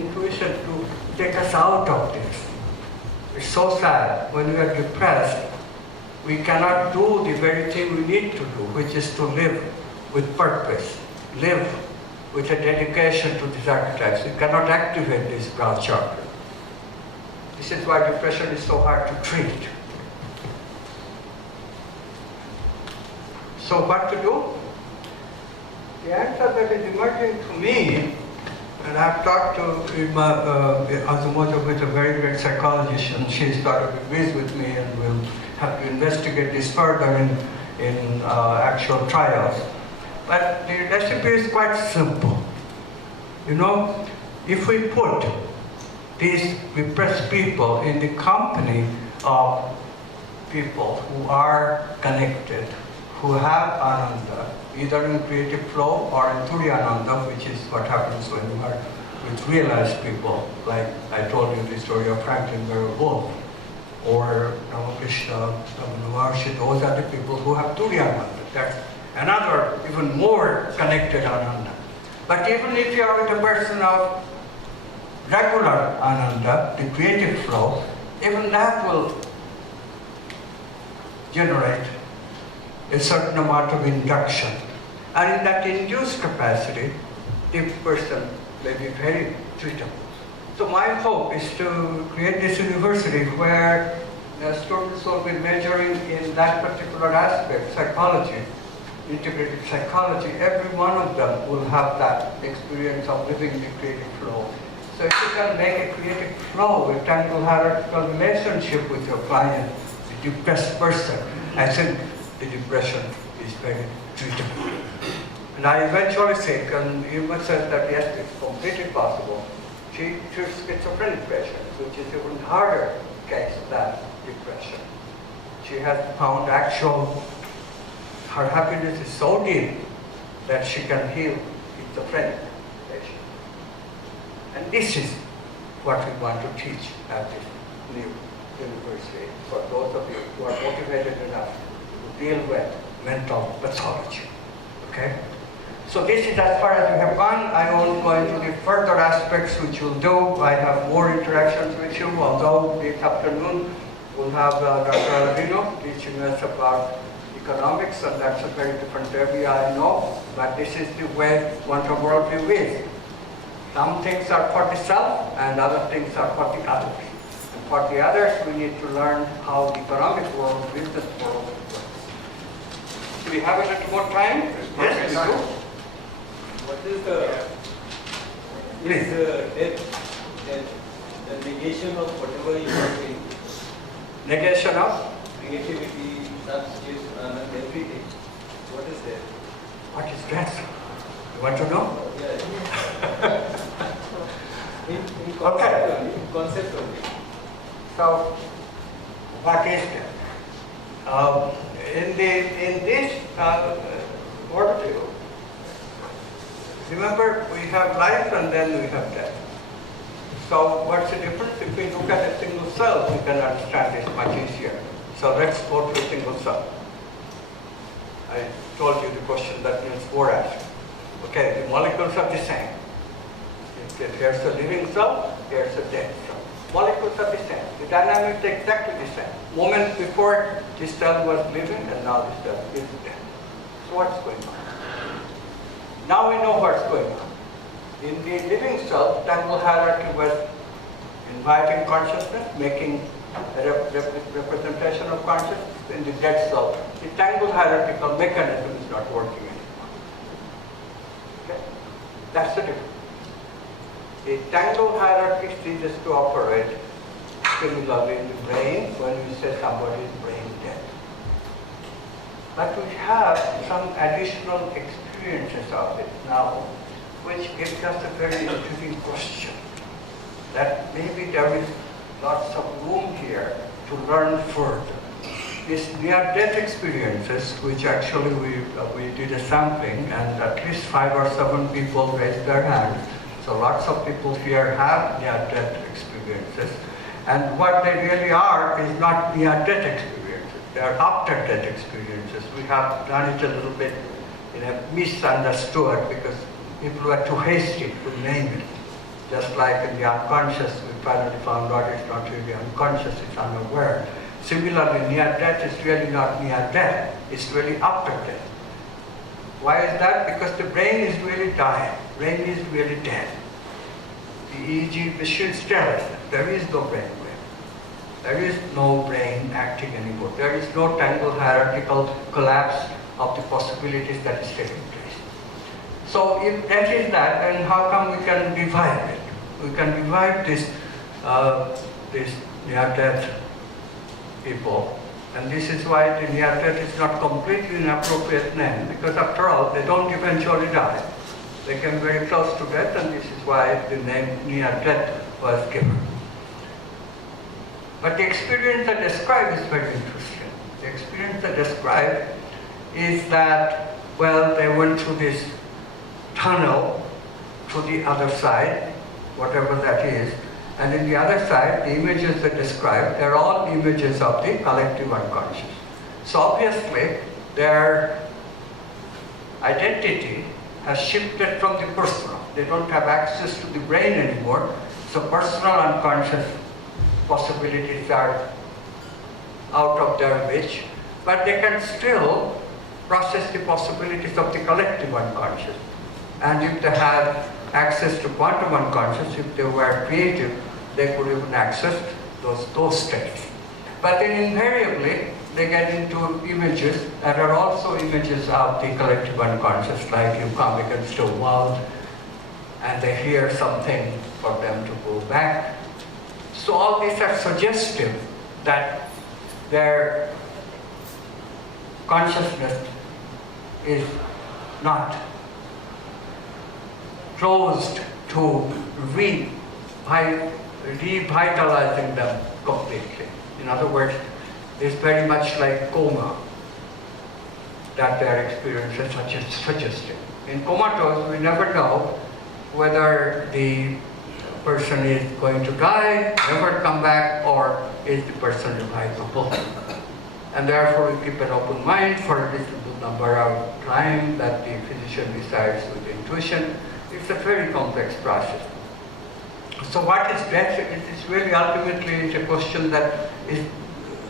intuition to take us out of this. It's so sad. When we are depressed, we cannot do the very thing we need to do, which is to live with purpose, live with a dedication to these archetypes. We cannot activate this brown chakra. This is why depression is so hard to treat. So what to do? The answer that is emerging to me, and I've talked to Azumoto, with a very great psychologist, and she's sort of agrees with me, and we'll have to investigate this further in actual trials. But the recipe is quite simple. You know, if we put these repressed people in the company of people who are connected, who have Ananda, either in creative flow or in Turiyananda, which is what happens when you are with realized people, like I told you the story of Franklin Wolf, or Ramakrishna, Maharshi. Those are the people who have Turiyananda. That's another, even more connected Ananda. But even if you are with a person of regular Ananda, the creative flow, even that will generate a certain amount of induction. And in that induced capacity, the person may be very treatable. So my hope is to create this university where the students will be measuring in that particular aspect, psychology, integrated psychology. Every one of them will have that experience of living the creative flow. So if you can make a creative flow, a tangle hierarchical relationship with your client, the depressed person, I think the depression is very treatable. And I eventually think, and you must say that yes, it's completely possible. She's schizophrenic patient, which is even harder case than depression. She has found her happiness is so deep that she can heal schizophrenic patient. And this is what we want to teach at this new university for those of you who are motivated enough to deal with mental pathology. Okay? So this is as far as we have gone. I won't go into the further aspects which we'll do. I have more interactions with you, although this afternoon we'll have Dr. Aladino teaching us about economics, and that's a very different area, I know, but this is the way one worldview is. Some things are for the self, and other things are for the others. And for the others, we need to learn how the economic world, business world works. Do we have a little more time? Yes, we do. What is the negation of whatever you are saying? Negation of? Negativity, substitution, and everything. What is there? What is that? You want to know? Yeah. in concept Okay. only. In concept only. So, what is that? In this worldview, remember, we have life and then we have death. So what's the difference? If we look at a single cell, we can understand this much easier. So let's go to a single cell. I told you the question that Niels Bohr asked. Okay, the molecules are the same. Here's a living cell, here's a dead cell. Molecules are the same. The dynamics are exactly the same. Moment before this cell was living, and now this cell is dead. So what's going on? Now we know what's going on. In the living cell, tangle hierarchy was inviting consciousness, making a representation of consciousness. In the dead cell, the tangle hierarchical mechanism is not working anymore. Okay? That's the difference. The tangle hierarchy ceases to operate similarly in the brain when we say somebody is brain dead. But we have some additional experiences of it now, which gives us a very interesting question. That maybe there is lots of room here to learn further. These near-death experiences, which actually we did a sampling, and at least 5 or 7 people raised their hands. So lots of people here have near-death experiences. And what they really are is not near-death experiences. They are after-death experiences. We have done it a little bit in a misunderstood because people were too hasty to name it. Just like in the unconscious, we finally found out it's not really unconscious, it's unaware. Similarly, near death is really not near death, it's really after death. Why is that? Because the brain is really dying, brain is really dead. The EEG machines tell us that there is no brain wave. There is no brain acting anymore. There is no tangled hierarchical collapse of the possibilities that is taking place. So if that is that, then how come we can revive it? We can revive this near-death people. And this is why the near-death is not completely an appropriate name, because after all, they don't eventually die. They came very close to death, and this is why the name near-death was given. But the experience I describe is very interesting. The experience I describe is that, well, they went through this tunnel to the other side, whatever that is, and in the other side, the images they describe, they're all images of the collective unconscious. So obviously, their identity has shifted from the personal. They don't have access to the brain anymore, so personal unconscious possibilities are out of their reach, but they can still process the possibilities of the collective unconscious. And if they have access to quantum unconscious, if they were creative, they could even access those states. But then invariably, they get into images that are also images of the collective unconscious, like you come against a wall and they hear something for them to go back. So all these are suggestive that their consciousness is not closed to revitalizing them completely. In other words, it's very much like coma that their experience is suggestive. In comatose, we never know whether the person is going to die, never come back, or is the person revivable. And therefore we keep an open mind for a reasonable number of time that the physician decides with intuition. It's a very complex process. So what is death? It is really ultimately a question that is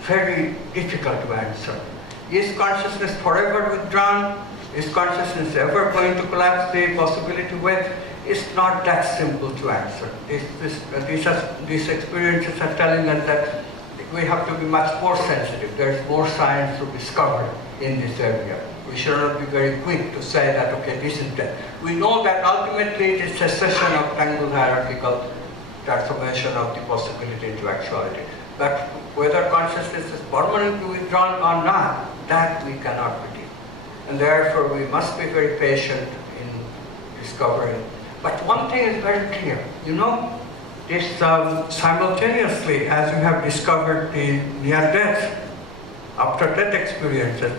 very difficult to answer. Is consciousness forever withdrawn? Is consciousness ever going to collapse the possibility wave? It's not that simple to answer. These experiences are telling us that we have to be much more sensitive. There is more science to discover in this area. We should not be very quick to say that, okay, this is death. We know that ultimately it is cessation of tangled hierarchical transformation of the possibility into actuality. But whether consciousness is permanently withdrawn or not, that we cannot predict. And therefore we must be very patient in discovering. But one thing is very clear, you know, this simultaneously as you have discovered the near-death, after-death experiences,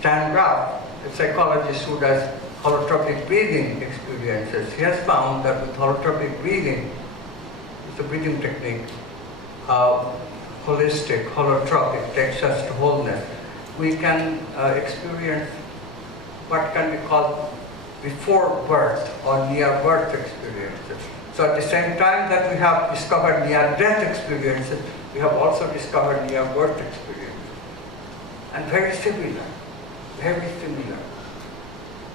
Stan Graf, a psychologist who does holotropic breathing experiences, he has found that with holotropic breathing, it's a breathing technique, holistic, holotropic, takes us to wholeness. We can experience what can be called before birth or near birth experiences. So at the same time that we have discovered near death experiences, we have also discovered near birth experiences. And very similar, very similar.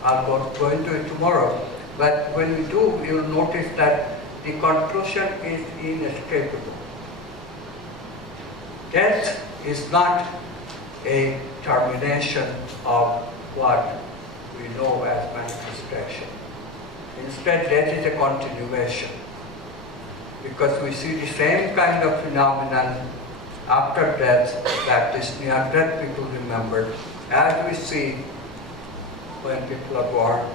I'll go into it tomorrow. But when we do, you'll notice that the conclusion is inescapable. Death is not a termination of what we know as manifestation. Instead, death is a continuation, because we see the same kind of phenomenon after death that this near-death people remember, as we see when people are born.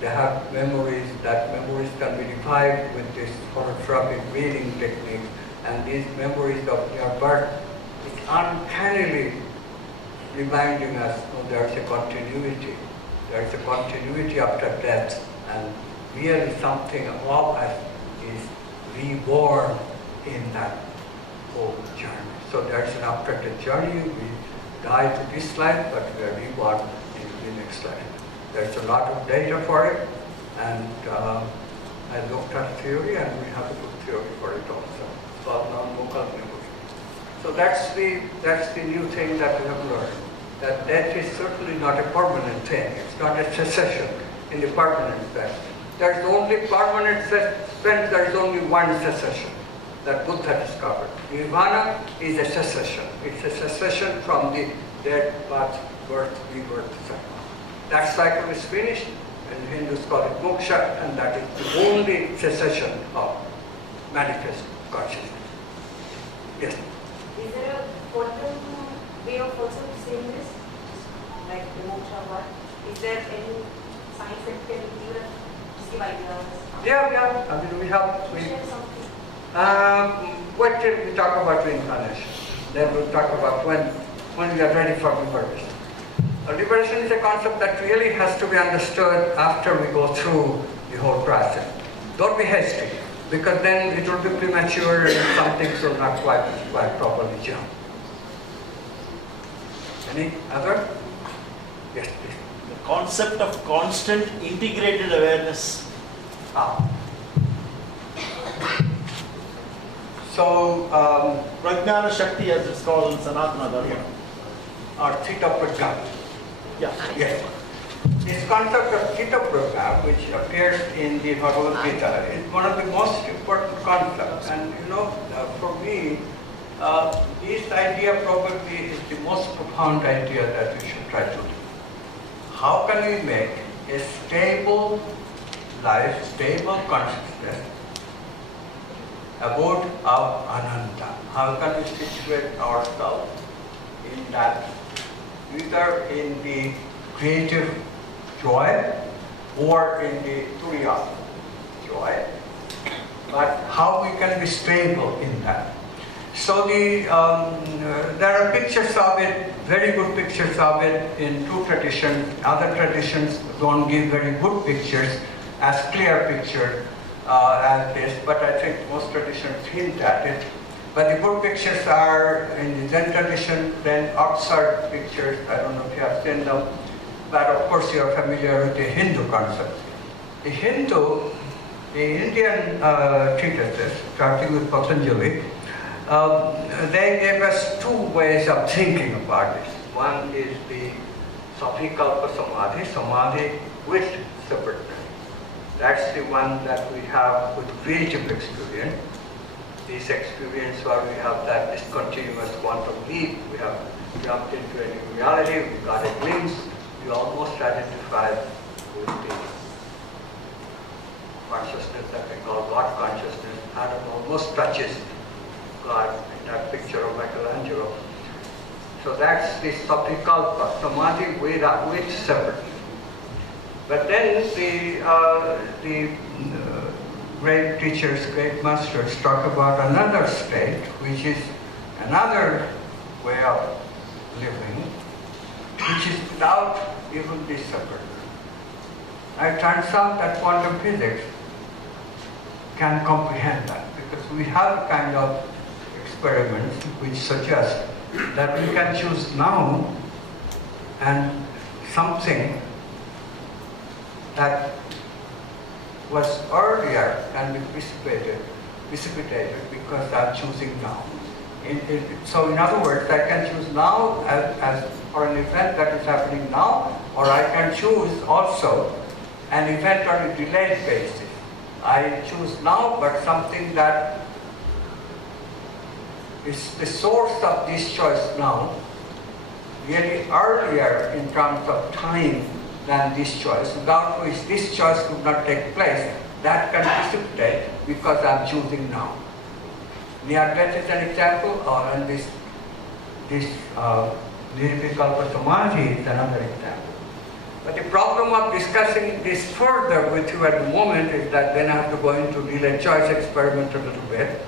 They have memories, that memories can be revived with this holotropic breathing technique, and these memories of near birth is uncannily reminding us, oh, there is a continuity. There is a continuity after death, and really something of us is reborn in that whole journey. So there is an after-death journey. We die to this life, but we are reborn into the next life. There's a lot of data for it, and I looked at theory and we have a good theory for it also. So non-vocal memory. So that's the new thing that we have learned. That death is certainly not a permanent thing. It's not a cessation in the permanent sense. There's only permanent sense, there is only one cessation that Buddha discovered. Nirvana is a cessation. It's a cessation from the death, birth, rebirth cycle. That cycle is finished, and Hindus call it moksha, and that is the only cessation of manifest consciousness. Yes? Is there a quantum way of also saying this? Like the moksha what? Is there any science that can give us, just give ideas? Yeah. I mean, we have... Share something. Wait till we talk about reincarnation. Then we'll talk about when we are ready for liberation. Liberation is a concept that really has to be understood after we go through the whole process. Don't be hasty, because then it will be premature and some things will not quite properly jump. Any other? Yes, please. The concept of constant integrated awareness. So, Prajnana Shakti, as it's called in Sanatana Dharma. or Theta Prajna. Yeah. Yes. This concept of Theta Prajna, which appears in the Bhagavad Gita, is one of the most important concepts. And you know, for me, this idea probably is the most profound idea that we should try to do. How can we make a stable life, stable consciousness abode of Ananta? How can we situate ourselves in that, either in the creative joy or in the turiya joy, but how we can be stable in that. So there are pictures of it, very good pictures of it in two traditions. Other traditions don't give very good pictures, as clear pictures as this, but I think most traditions hint at it. But the good pictures are in the Zen tradition, then absurd pictures. I don't know if you have seen them, but of course you are familiar with the Hindu concept. The Indian treatises, starting with Patanjali, they gave us two ways of thinking about this. One is the Safikalpa Samadhi, Samadhi with separateness. That's the one that we have with creative experience. This experience where we have that discontinuous quantum leap, we have jumped into a new reality, we got a glimpse, we almost identified with the consciousness that we call God consciousness, and it almost touches God in that picture of Michelangelo. So that's the Safikalpa, Samadhi with separateness. But then the great teachers, great masters talk about another state, which is another way of living, which is without even this separateness. It turns out that quantum physics can comprehend that, because we have kind of experiments which suggest that we can choose now and something that was earlier can be precipitated because I'm choosing now. So in other words, I can choose now as for an event that is happening now, or I can choose also an event on a delayed basis. I choose now, but something that is the source of this choice now, really earlier in terms of time than this choice, without which this choice would not take place. That can precipitate because I'm choosing now. Near death is an example, and this Nirvikalpa Samadhi is another example. But the problem of discussing this further with you at the moment is that then I have to go into delayed choice experiment a little bit.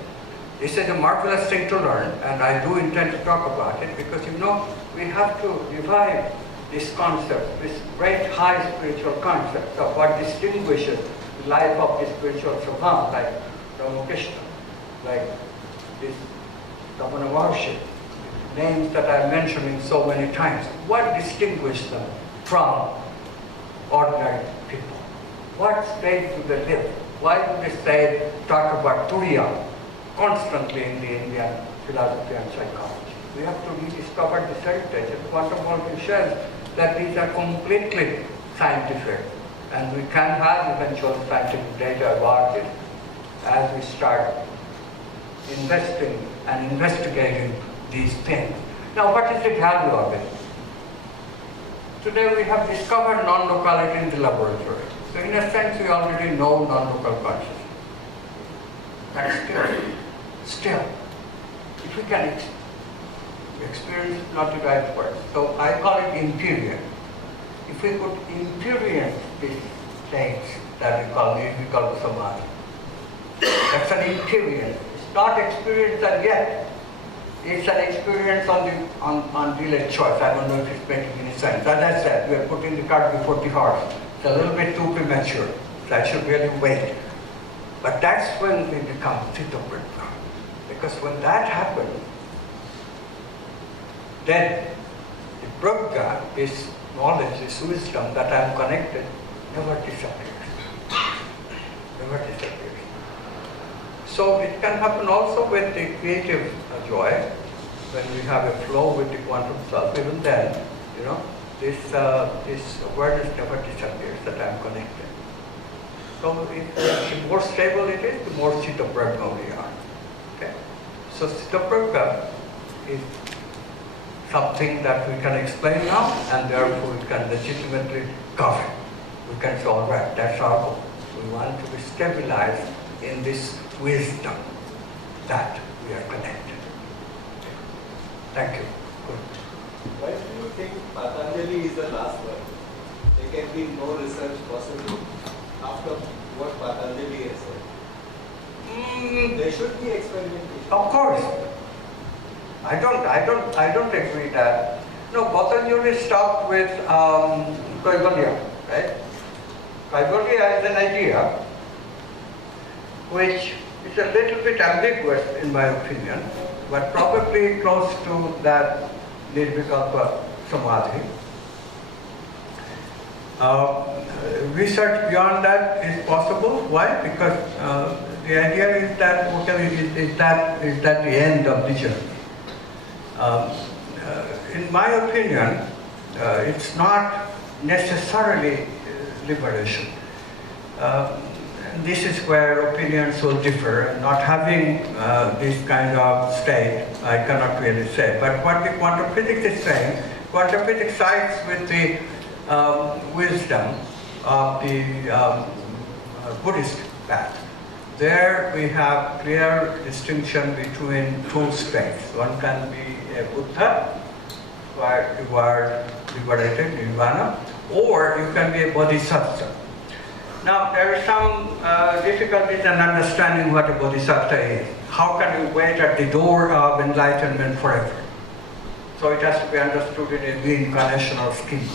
This is a marvelous thing to learn, and I do intend to talk about it, because you know, we have to revive this concept, this great high spiritual concept of what distinguishes the life of the spiritual savant, like Ramakrishna, like this Ramana Maharshi, names that I'm mentioning so many times. What distinguishes them from ordinary people? What state do they live? Why do they say, talk about Turiya constantly in the Indian philosophy and psychology? We have to rediscover this heritage, and quantum working shows that these are completely scientific, and we can have eventual scientific data about it as we start investing and investigating these things. Now, what is the value of it? Today we have discovered non-locality in the laboratory. So in a sense, we already know non-local consciousness. But still, if we can experience is not the right word. So I call it imperience. If we could imperience these things that we call samadhi, that's an experience. It's not experienced yet. It's an experience on delayed choice. I don't know if it's making any sense. As I said, we are putting the cart before the horse. It's a little bit too premature. So I should really wait. But that's when we become Citta-Prajna. Because when that happens, then the prajna, this knowledge, this wisdom that I am connected, never disappears. Never disappears. So it can happen also with the creative joy, when we have a flow with the quantum self. Even then, this awareness never disappears that I am connected. So the more stable it is, the more Citta-Prajna we are. Okay? So Citta-Prajna is something that we can explain now, and therefore we can legitimately cover. We can say, all right, that's our goal. We want to be stabilized in this wisdom that we are connected. Thank you. Good. Why do you think Patanjali is the last word? There can be no research possible after what Patanjali has said. There should be experimentation. Of course. I don't agree that. No, Patanjali stopped with Kaivalya, right? Kaivalya is an idea which is a little bit ambiguous in my opinion, but probably close to that Nirvikalpa Samadhi. Research beyond that is possible. Why? Because the idea is that is that the end of the journey. In my opinion, it's not necessarily liberation. This is where opinions will differ. Not having this kind of state, I cannot really say. But what the quantum physics is saying, quantum physics sides with the wisdom of the Buddhist path. There we have clear distinction between two states. One can be a Buddha, where you are liberated, nirvana, or you can be a bodhisattva. Now, there is some difficulties in understanding what a bodhisattva is. How can you wait at the door of enlightenment forever? So it has to be understood in a reincarnational scheme.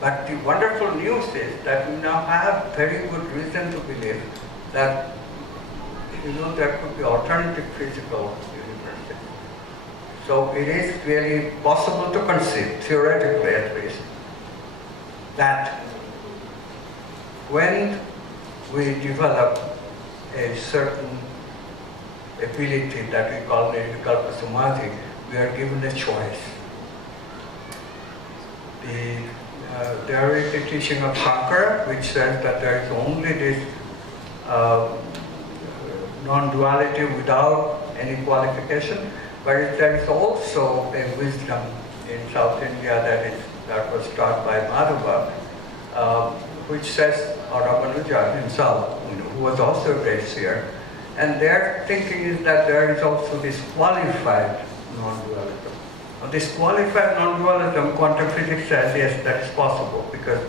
But the wonderful news is that we now have very good reason to believe that, there could be alternative physical universes. So it is really possible to conceive, theoretically at least, that when we develop a certain ability that we call Nirvikalpa Samadhi, we are given a choice. There is the teaching of Shankara, which says that there is only this non-duality without any qualification, but there is also a wisdom in South India that was taught by Madhava, which says, or Ramanuja himself, who was also a great seer, and their thinking is that there is also this qualified non-dualism. Now, this qualified non-dualism, quantum physics says, yes, that is possible, because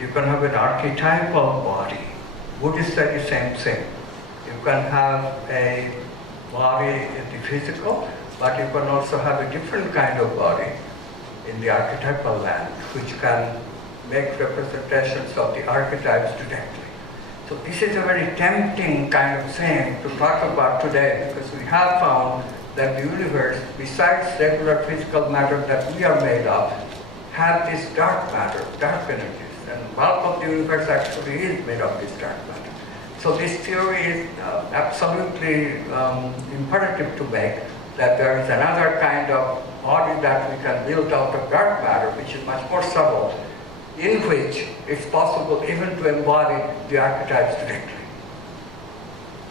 you can have an archetypal body. Buddhists say the same thing. You can have a body in the physical, but you can also have a different kind of body in the archetypal land, which can make representations of the archetypes directly. So this is a very tempting kind of thing to talk about today, because we have found that the universe, besides regular physical matter that we are made of, have this dark matter, dark energies. And bulk of the universe actually is made of this dark matter. So this theory is absolutely imperative to make, that there is another kind of body that we can build out of dark matter, which is much more subtle, in which it's possible even to embody the archetypes directly.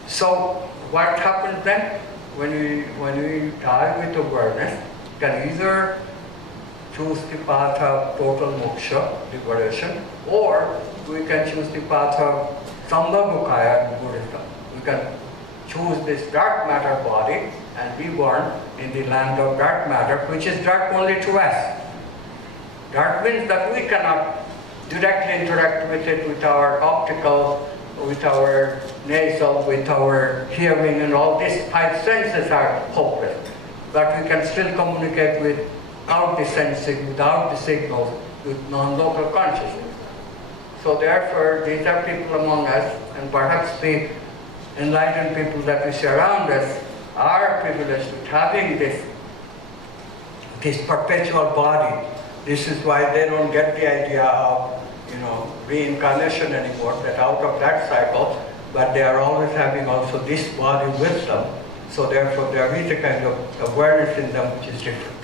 So what happens then? When we die with awareness, we can either choose the path of total moksha, liberation, or we can choose the path of Sambhavukaya in Buddhism. We can choose this dark matter body and be born in the land of dark matter, which is dark only to us. Dark means that we cannot directly interact with it with our optical, with our nasal, with our hearing, and all these five senses are hopeless. But we can still communicate without the sensing, without the signals, with non-local consciousness. So therefore, these are people among us, and perhaps the enlightened people that we see around us are privileged with having this perpetual body. This is why they don't get the idea of, reincarnation anymore, that out of that cycle, but they are always having also this body with them. So therefore there is a kind of awareness in them which is different.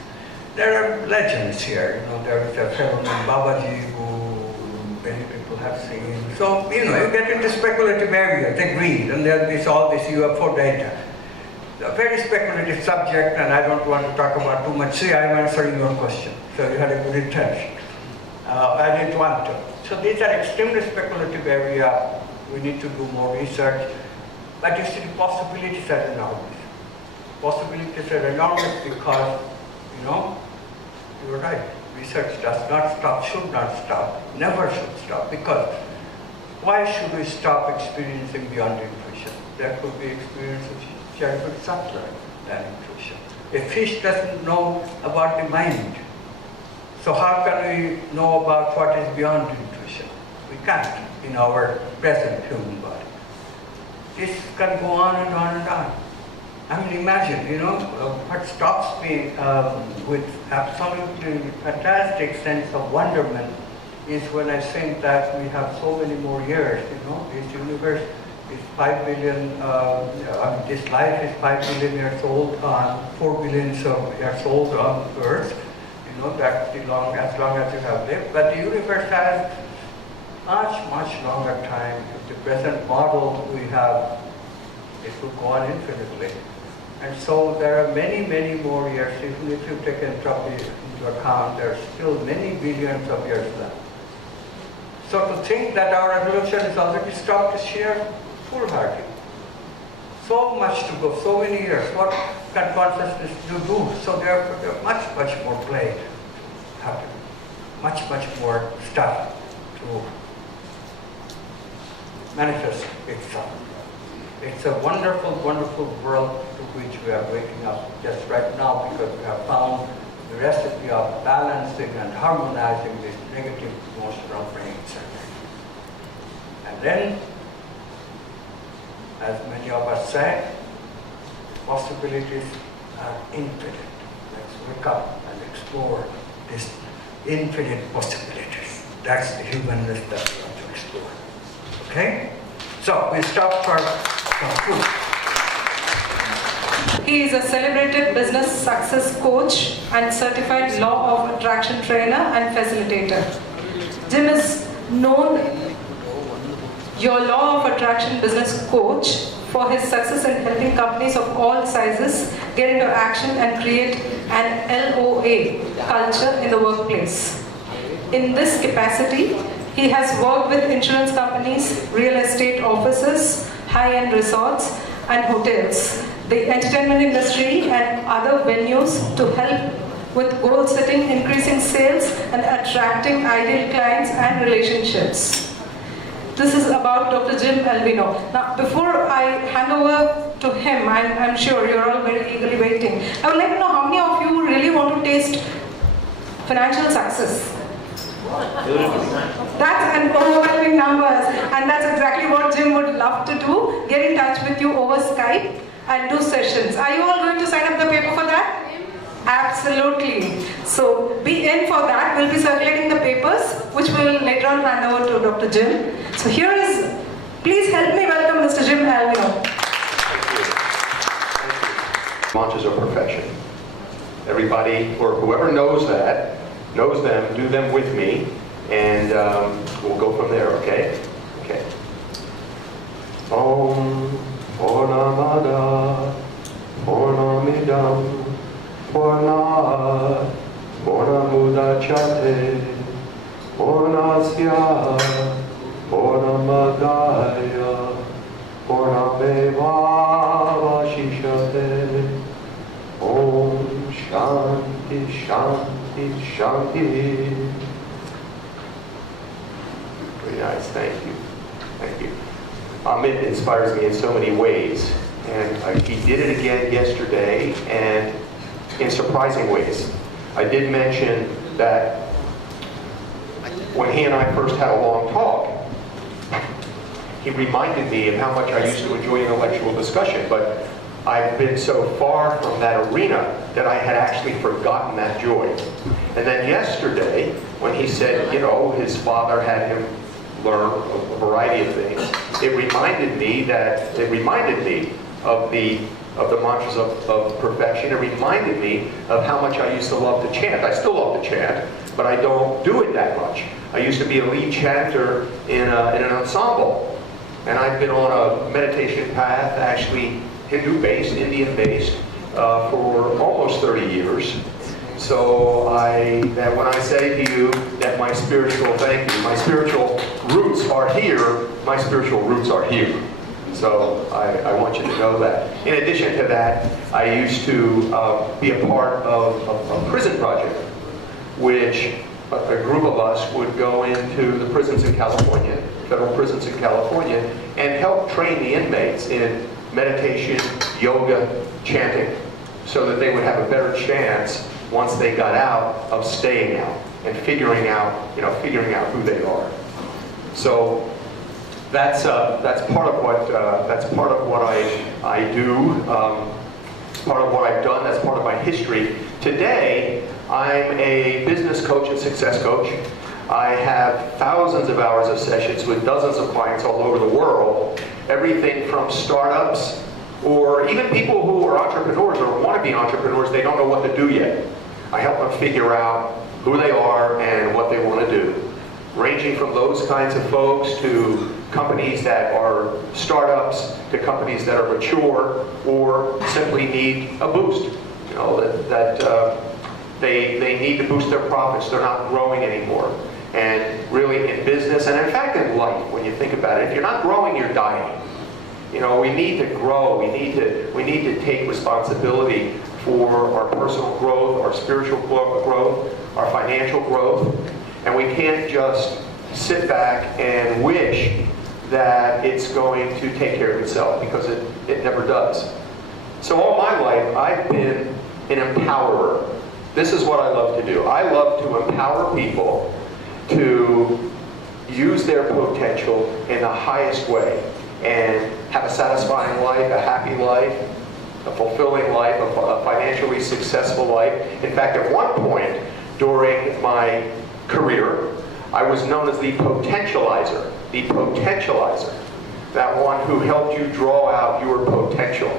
There are legends here, there is a fellow named Babaji who many people have seen. So, you get into speculative areas, they read, and there's all this UFO data. A very speculative subject, and I don't want to talk about too much. See, I'm answering your question, so you had a good intention. I didn't want to. So these are extremely speculative area. We need to do more research. But you see, the possibilities are enormous. Possibilities are enormous because, you're right. Research does not stop, should not stop, never should stop. Because why should we stop experiencing beyond intuition? There could be experiences which are even subtler than intuition. A fish doesn't know about the mind. So how can we know about what is beyond intuition? We can't in our present human body. This can go on and on and on. I mean, imagine, what stops me with absolutely fantastic sense of wonderment is when I think that we have so many more years, this universe is 5 billion, this life is 5 billion years old, 4 billion years old on Earth. That's as long as you have lived. But the universe has much, much longer time. The present model we have, it will go on infinitely. And so there are many, many more years. Even if you take entropy into account, there are still many billions of years left. So to think that our evolution is already stopped is sheer foolhardy. So much to go, so many years. What can consciousness do? So therefore, there's much, much more play to happen. Much, much more stuff to manifest itself. It's a wonderful, wonderful world to which we are waking up just right now because we have found the recipe of balancing and harmonizing this negative emotional brain center. And then, as many of us say, possibilities are infinite. Let's wake up and explore these infinite possibilities. That's the humanness that we want to explore. Okay? So we stop for some food. He is a celebrated business success coach and certified law of attraction trainer and facilitator. Jim is known your law of attraction business coach for his success in helping companies of all sizes get into action and create an LOA culture in the workplace. In this capacity, he has worked with insurance companies, real estate offices, high-end resorts and hotels, the entertainment industry and other venues to help with goal setting, increasing sales and attracting ideal clients and relationships. This is about Dr. Jim Albino. Now, before I hand over to him, I'm sure you're all very eagerly waiting. I would like to know how many of you really want to taste financial success? That's an overwhelming numbers, and that's exactly what Jim would love to do. Get in touch with you over Skype and do sessions. Are you all going to sign up the paper for that? Absolutely. So be in for that. We'll be circulating the papers, which we'll later on hand over to Dr. Jim. So here is, please help me welcome Mr. Jim Alvino. Launches of perfection. Everybody, or whoever knows that, knows them, do them with me, and we'll go from there, okay? Okay. Om Purnamada Purnamidam Purnat Purnamudachyate Purnasya Purnamadaya Purnameva Vashishate. Om Shanti Shanti Shanti. Very nice, thank you. Thank you. Amit inspires me in so many ways, and he did it again yesterday, and in surprising ways. I did mention that when he and I first had a long talk, he reminded me of how much I used to enjoy intellectual discussion, but I've been so far from that arena that I had actually forgotten that joy. And then yesterday, when he said, you know, his father had him learn a variety of things, it reminded me of the mantras of perfection. It reminded me of how much I used to love to chant. I still love to chant, but I don't do it that much. I used to be a lead chanter in an ensemble, and I've been on a meditation path, actually Hindu-based, Indian-based, for almost 30 years. So when I say to you that my spiritual roots are here, my spiritual roots are here. So I want you to know that. In addition to that, I used to be a part of a prison project, which a group of us would go into the prisons in California, federal prisons in California, and help train the inmates in meditation, yoga, chanting, so that they would have a better chance once they got out of staying out and figuring out who they are. So that's part of what I do. It's part of what I've done. That's part of my history. Today, I'm a business coach and success coach. I have thousands of hours of sessions with dozens of clients all over the world. Everything from startups, or even people who are entrepreneurs or want to be entrepreneurs, they don't know what to do yet. I help them figure out who they are and what they want to do. Ranging from those kinds of folks to companies that are startups, to companies that are mature or simply need a boost. You know, they need to boost their profits. They're not growing anymore. And really in business, and in fact in life, when you think about it, if you're not growing, you're dying. You know, we need to grow. We need to take responsibility for our personal growth, our spiritual growth, our financial growth. And we can't just sit back and wish that it's going to take care of itself, because it never does. So all my life, I've been an empowerer. This is what I love to do. I love to empower people to use their potential in the highest way and have a satisfying life, a happy life, a fulfilling life, a financially successful life. In fact, at one point during my career, I was known as the potentializer. The potentializer. That one who helped you draw out your potential.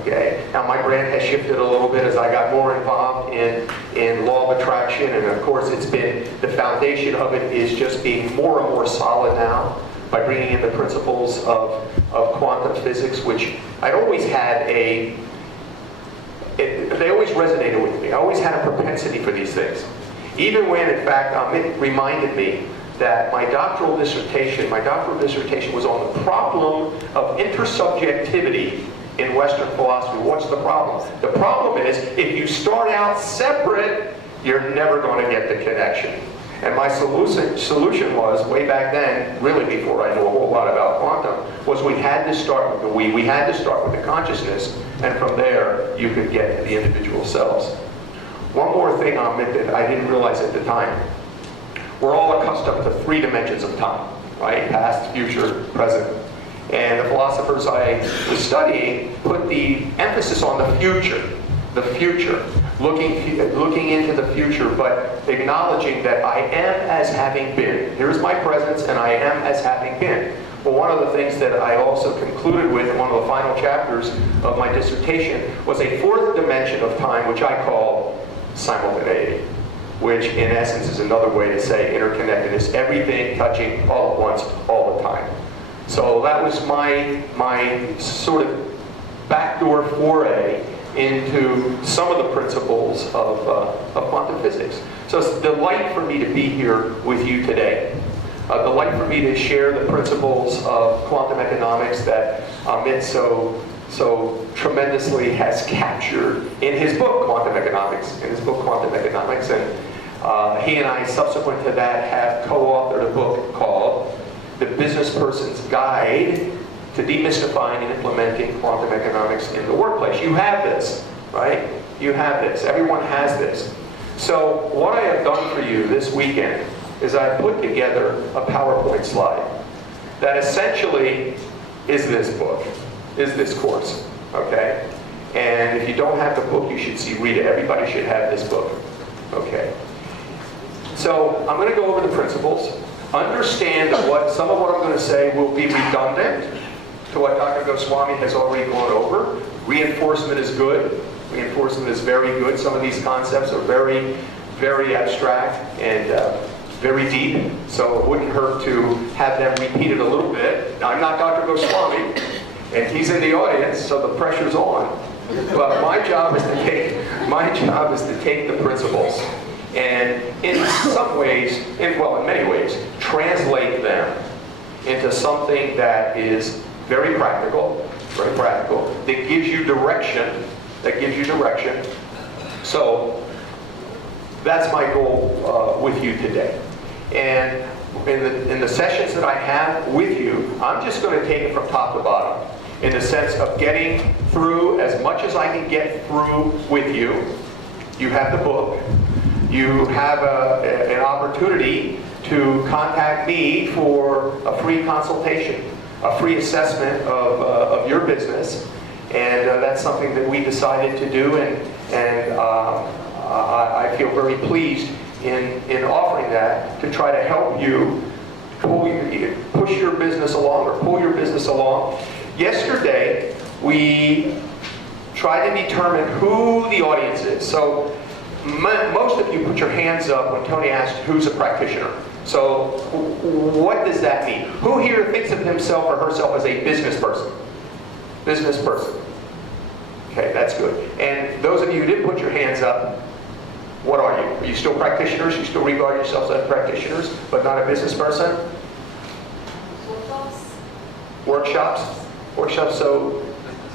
Okay? Now my brand has shifted a little bit as I got more involved in law of attraction, and of course it's been, the foundation of it is just being more and more solid now by bringing in the principles of quantum physics, which I'd always had they always resonated with me. I always had a propensity for these things. Even when, in fact, it reminded me that my doctoral dissertation was on the problem of intersubjectivity in Western philosophy. What's the problem? The problem is, if you start out separate, you're never going to get the connection. And my solution was, way back then, really before I knew a whole lot about quantum, was we had to start with the we had to start with the consciousness, and from there, you could get to the individual cells. One more thing I'll admit that I didn't realize at the time. We're all accustomed to 3 dimensions of time, right? Past, future, present. And the philosophers I was studying put the emphasis on the future. The future. looking into the future, but acknowledging that I am as having been. Here's my presence, and I am as having been. Well, one of the things that I also concluded with in one of the final chapters of my dissertation was a fourth dimension of time, which I call simultaneity, which in essence is another way to say interconnectedness, everything touching all at once, all the time. So that was my sort of backdoor foray into some of the principles of quantum physics. So it's a delight for me to be here with you today. A delight for me to share the principles of quantum economics that Amit so tremendously has captured in his book, Quantum Economics. And he and I, subsequent to that, have co-authored a book called The Business Person's Guide to Demystifying and Implementing Quantum Economics in the Workplace. You have this, right? You have this. Everyone has this. So what I have done for you this weekend is I put together a PowerPoint slide that essentially is this book, is this course, okay? And if you don't have the book, you should read it. Everybody should have this book, okay? So I'm going to go over the principles. Understand that some of what I'm going to say will be redundant to what Dr. Goswami has already gone over. Reinforcement is good. Reinforcement is very good. Some of these concepts are very, very abstract and very deep, so it wouldn't hurt to have them repeated a little bit. Now, I'm not Dr. Goswami, and he's in the audience, so the pressure's on. But my job is to take the principles and in some ways, in many ways, translate them into something that is very practical, that gives you direction, So that's my goal with you today. And in the sessions that I have with you, I'm just going to take it from top to bottom in the sense of getting through as much as I can get through with you. You have the book. You have an opportunity to contact me for a free consultation, a free assessment of your business. And that's something that we decided to do, and I feel very pleased in offering that to try to help you push your business along or pull your business along. Yesterday, we tried to determine who the audience is. So most of you put your hands up when Tony asked who's a practitioner. So what does that mean? Who here thinks of himself or herself as a business person? Business person. Okay, that's good. And those of you who didn't put your hands up, what are you? Are you still practitioners? You still regard yourselves as practitioners, but not a business person? Workshops? Workshops, so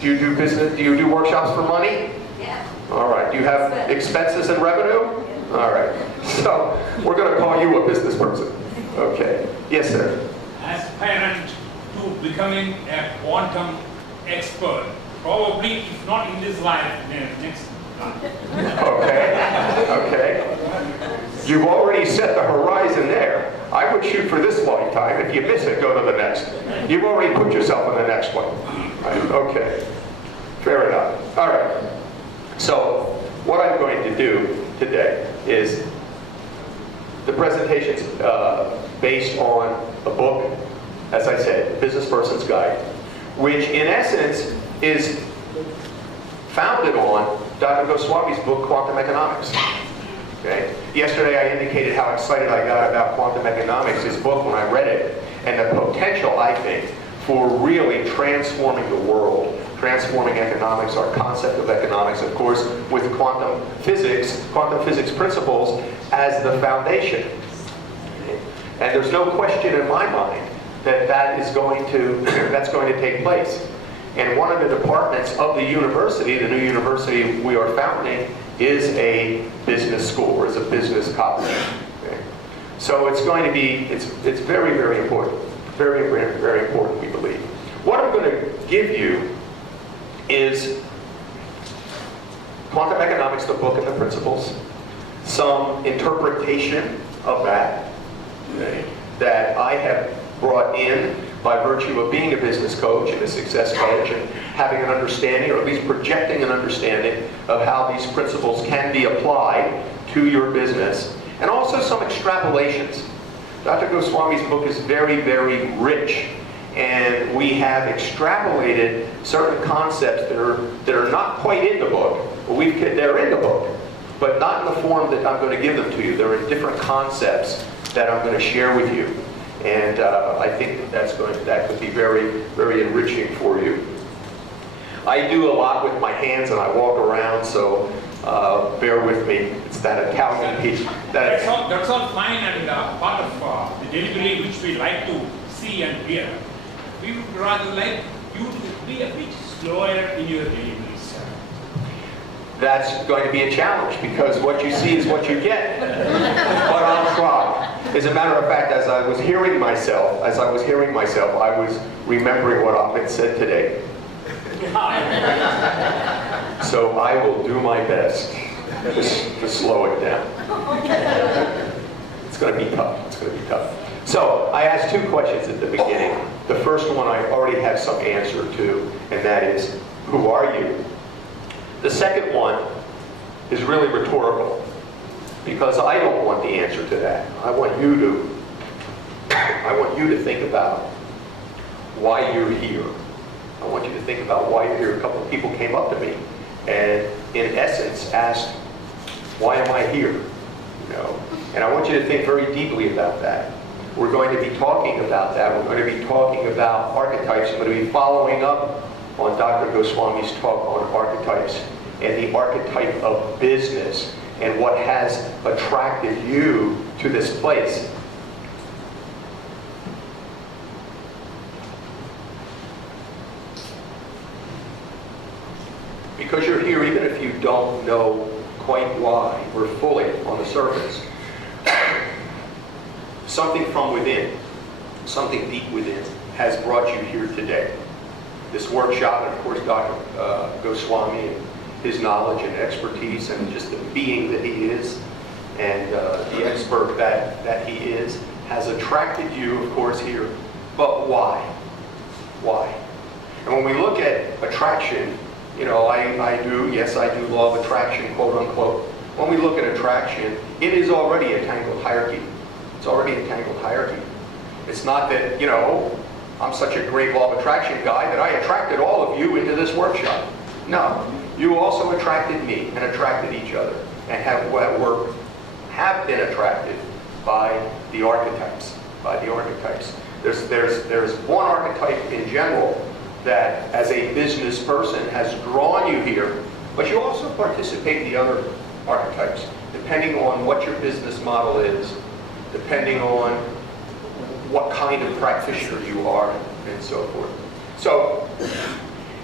do you do business? Do you do workshops for money? Yeah. All right. Do you have expenses and revenue? All right. So we're going to call you a business person. Okay. Yes, sir. Aspirant to becoming a quantum expert. Probably, if not in this life, then next life. Okay. Okay. You've already set the horizon there. I would shoot for this lifetime. If you miss it, go to the next. You've already put yourself in the next one. Right? Okay. Fair enough. All right. So what I'm going to do today is the presentation's based on a book, as I said, Business Person's Guide, which in essence is founded on Dr. Goswami's book, Quantum Economics. Okay? Yesterday I indicated how excited I got about Quantum Economics, his book, when I read it, and the potential, I think, for really transforming the world, transforming economics, our concept of economics, of course, with quantum physics principles as the foundation. And there's no question in my mind that that's going to take place. And one of the departments of the university, the new university we are founding, is a business school, or is a business college. Okay? So it's going to be, it's very, very important. Very, very, very important, we believe. What I'm going to give you is Quantum Economics, the book and the principles, some interpretation of that, okay, that I have brought in by virtue of being a business coach and a success coach and having an understanding, or at least projecting an understanding of how these principles can be applied to your business, and also some extrapolations. Dr. Goswami's book is very, very rich, and we have extrapolated certain concepts that are not quite in the book, but they're in the book, but not in the form that I'm going to give them to you. They're in different concepts that I'm going to share with you. And I think that could be very, very enriching for you. I do a lot with my hands and I walk around, so bear with me. It's that Italian piece. That's all fine and part of the delivery which we like to see and hear. We would rather like you to be a bit slower in your deliveries. That's going to be a challenge, because what you see is what you get. But I'll try. As a matter of fact, as I was hearing myself, I was remembering what Ahmed said today. So I will do my best to slow it down. It's going to be tough. It's going to be tough. So I asked two questions at the beginning. The first one I already have some answer to, and that is, who are you? The second one is really rhetorical, because I don't want the answer to that. I want you to think about why you're here. I want you to think about why you're here. A couple of people came up to me and, in essence, asked, "Why am I here?" You know, and I want you to think very deeply about that. We're going to be talking about that. We're going to be talking about archetypes. I'm going to be following up on Dr. Goswami's talk on archetypes and the archetype of business and what has attracted you to this place. Because you're here, even if you don't know quite why or fully on the surface, something from within, something deep within, has brought you here today. This workshop, and of course Dr. Goswami and his knowledge and expertise and just the being that he is and the expert that he is, has attracted you, of course, here. But why? Why? And when we look at attraction, you know, I do law of attraction, quote unquote. When we look at attraction, it is already a tangled hierarchy. It's already a tangled hierarchy. It's not that, you know, I'm such a great law of attraction guy that I attracted all of you into this workshop. No, you also attracted me and attracted each other, and have been attracted by the archetypes. There's one archetype in general that, as a business person, has drawn you here, but you also participate in the other archetypes, depending on what your business model is, depending on what kind of practitioner you are, and so forth. So,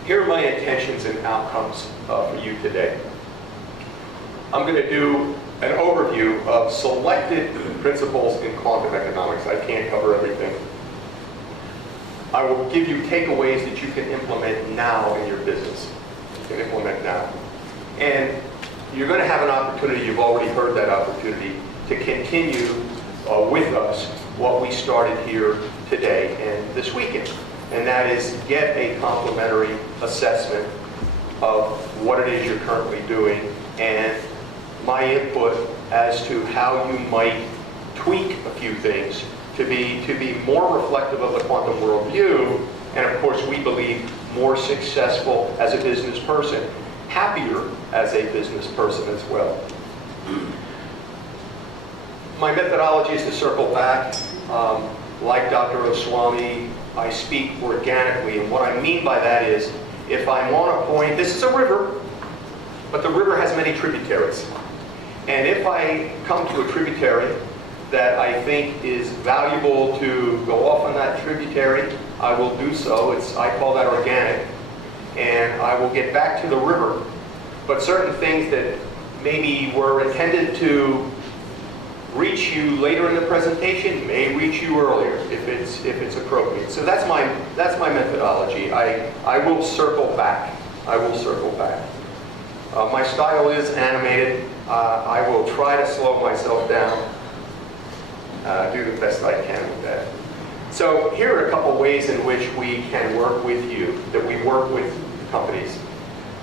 here are my intentions and outcomes for you today. I'm going to do an overview of selected principles in quantum economics. I can't cover everything. I will give you takeaways that you can implement now in your business. You can implement now. And you're going to have an opportunity, you've already heard that opportunity, to continue with us what we started here today and this weekend. And that is, get a complimentary assessment of what it is you're currently doing and my input as to how you might tweak a few things to be more reflective of the quantum worldview, and of course we believe more successful as a business person, happier as a business person as well. My methodology is to circle back. Like Dr. Goswami, I speak organically, and what I mean by that is, if I'm on a point, this is a river, but the river has many tributaries. And if I come to a tributary that I think is valuable to go off on that tributary, I will do so. I call that organic. And I will get back to the river. But certain things that maybe were intended to reach you later in the presentation may reach you earlier if it's appropriate. So that's my methodology. I will circle back. I will circle back. My style is animated. I will try to slow myself down. Do the best I can with that. So here are a couple ways in which we can work with you, that we work with companies.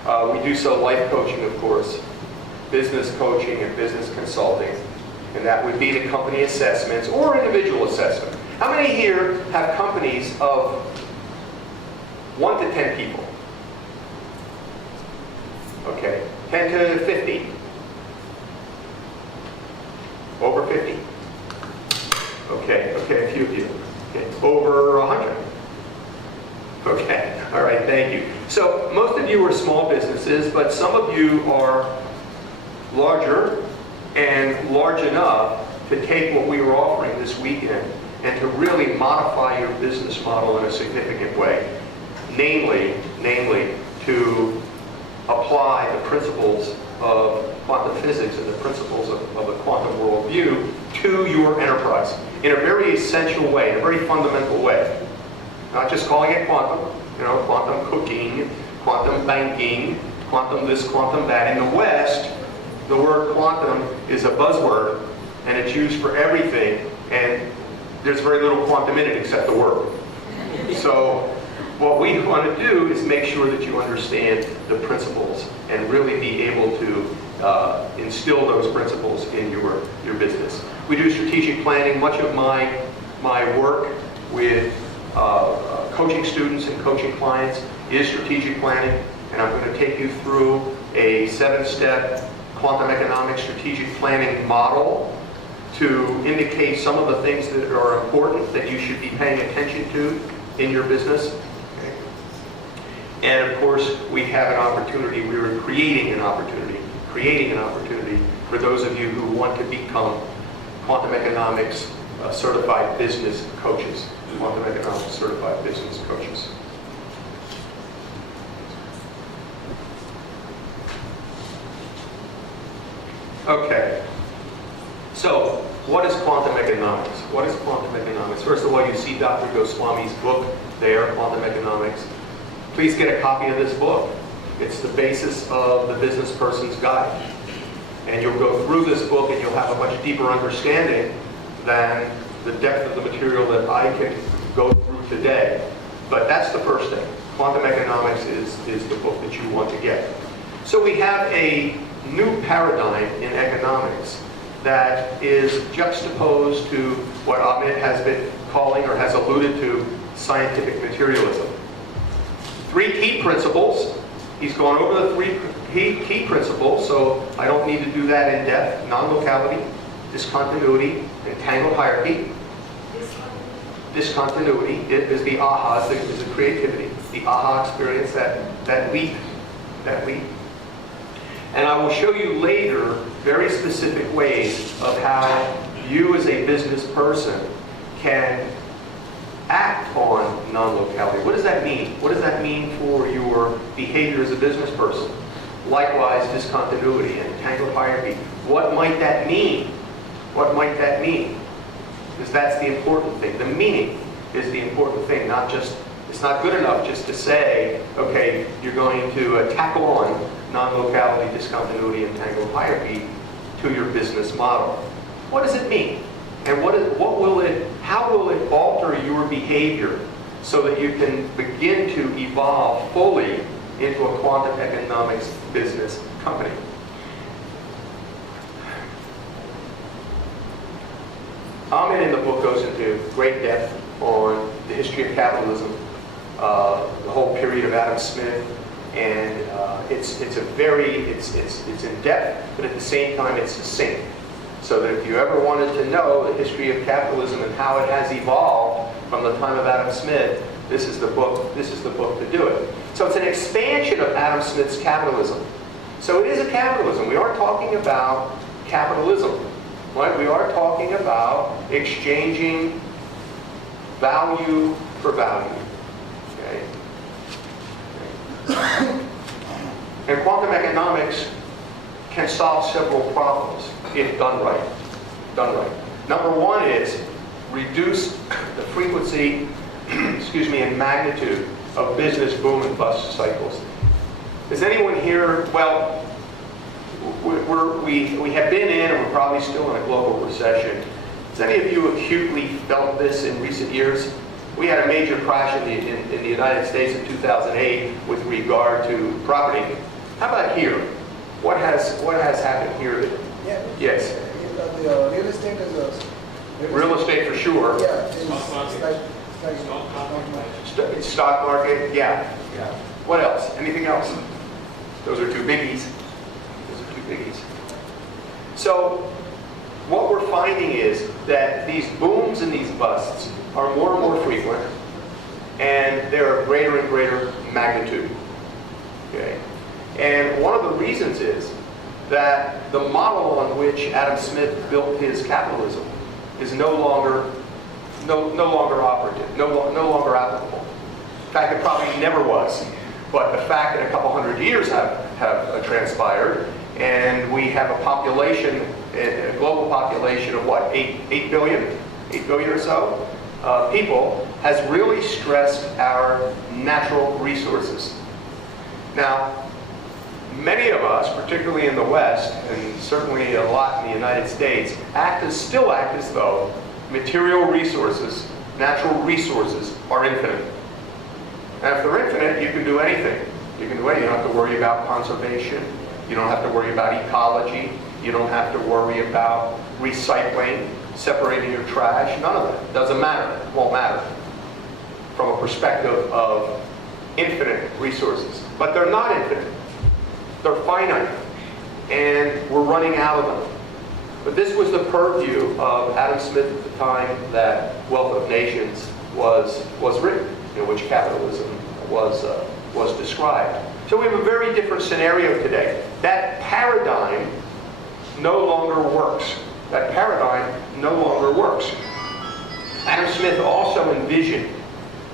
We do so life coaching, of course, business coaching and business consulting, and that would be the company assessments or individual assessment. How many here have companies of 1 to 10 people? Okay, 10 to 50? Over 50? Okay, a few of you. Okay, over 100? Okay, all right, thank you. So most of you are small businesses, but some of you are larger and large enough to take what we were offering this weekend and to really modify your business model in a significant way. Namely, to apply the principles of quantum physics and the principles of the quantum worldview to your enterprise in a very essential way, in a very fundamental way. Not just calling it quantum, quantum cooking, quantum banking, quantum this, quantum that. In the West, the word quantum is a buzzword, and it's used for everything, and there's very little quantum in it except the word. So what we want to do is make sure that you understand the principles and really be able to instill those principles in your business. We do strategic planning. Much of my work with coaching students and coaching clients is strategic planning, and I'm going to take you through a 7-step quantum economics strategic planning model to indicate some of the things that are important that you should be paying attention to in your business. And of course, we have an opportunity, we are creating an opportunity for those of you who want to become quantum economics certified business coaches. Quantum economics certified business coaches. Okay. So, what is quantum economics? What is quantum economics? First of all, you see Dr. Goswami's book there, Quantum Economics. Please get a copy of this book. It's the basis of the business person's guide. And you'll go through this book and you'll have a much deeper understanding than the depth of the material that I can go through today. But that's the first thing. Quantum Economics is the book that you want to get. So we have a new paradigm in economics that is juxtaposed to what Amit has been calling or has alluded to scientific materialism. 3 key principles. He's gone over the 3 key principles, so I don't need to do that in depth. Non-locality, discontinuity, entangled hierarchy. Discontinuity is the aha, is the creativity, the aha experience, that leap. And I will show you later very specific ways of how you as a business person can act on non-locality. What does that mean? What does that mean for your behavior as a business person? Likewise, discontinuity and entangled hierarchy. What might that mean? What might that mean? Because that's the important thing. The meaning is the important thing, not just, it's not good enough just to say, okay, you're going to tackle on non-locality, discontinuity, entangled hierarchy to your business model. What does it mean? And how will it alter your behavior so that you can begin to evolve fully into a quantum economics business company? Amit in the book goes into great depth on the history of capitalism, the whole period of Adam Smith, and it's in depth, but at the same time it's succinct. So that if you ever wanted to know the history of capitalism and how it has evolved from the time of Adam Smith, this is the book to do it. So it's an expansion of Adam Smith's capitalism. So it is a capitalism. We aren't talking about capitalism, right? We are talking about exchanging value for value. Okay? And quantum economics can solve several problems if done right. Number 1 is reduce the frequency, and magnitude of business boom and bust cycles. Is anyone here, well, we have been in and we're probably still in a global recession. Has any of you acutely felt this in recent years? We had a major crash in the United States in 2008 with regard to property. How about here? What has happened here? Yeah. Yes. The real estate is Real estate for sure. Yeah, it's Stock market, yeah. What else? Anything else? Those are two biggies. So what we're finding is that these booms and these busts are more and more frequent, and they're of greater and greater magnitude. Okay? And one of the reasons is that the model on which Adam Smith built his capitalism is no longer operative, no longer applicable. In fact, it probably never was. But the fact that a couple hundred years have transpired, and we have a population, a global population of what, 8 billion or so people, has really stressed our natural resources. Now, many of us, particularly in the West, and certainly a lot in the United States, still act as though material resources, natural resources, are infinite. And if they're infinite, you can do anything. You can do anything. You don't have to worry about conservation. You don't have to worry about ecology. You don't have to worry about recycling, separating your trash. None of that. Doesn't matter. It won't matter from a perspective of infinite resources. But they're not infinite. They're finite. And we're running out of them. But this was the purview of Adam Smith at the time that Wealth of Nations was written, in which capitalism was described. So we have a very different scenario today. That paradigm no longer works. That paradigm no longer works. Adam Smith also envisioned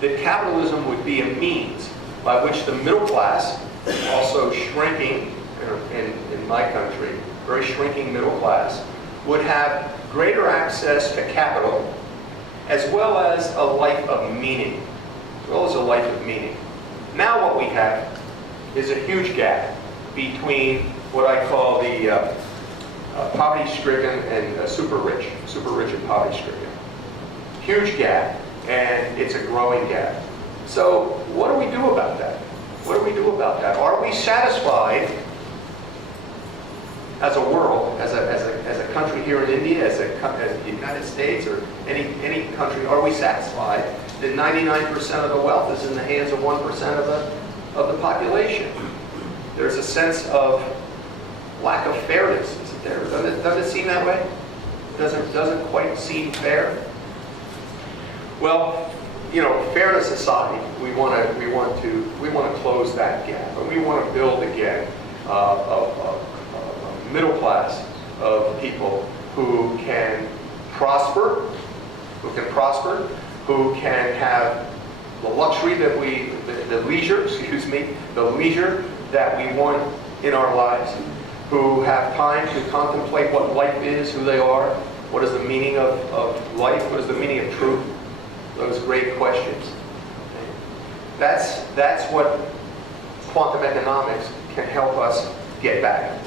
that capitalism would be a means by which the middle class, also shrinking in my country, very shrinking middle class, would have greater access to capital as well as a life of meaning. Now what we have is a huge gap between what I call the poverty-stricken and super rich and poverty-stricken. Huge gap, and it's a growing gap. So what do we do about that? Are we satisfied as a world, as a country here in India, as the United States, or any country, are we satisfied that 99% of the wealth is in the hands of 1% of the population? There's a sense of lack of fairness, isn't there? Doesn't it seem that way? Doesn't quite seem fair. Well, fairness aside, we want to close that gap, and we want to build again a middle class of people who can prosper, who can have the luxury the leisure that we want in our lives, who have time to contemplate what life is, who they are, what is the meaning of life, what is the meaning of truth, those great questions. That's what quantum economics can help us get back.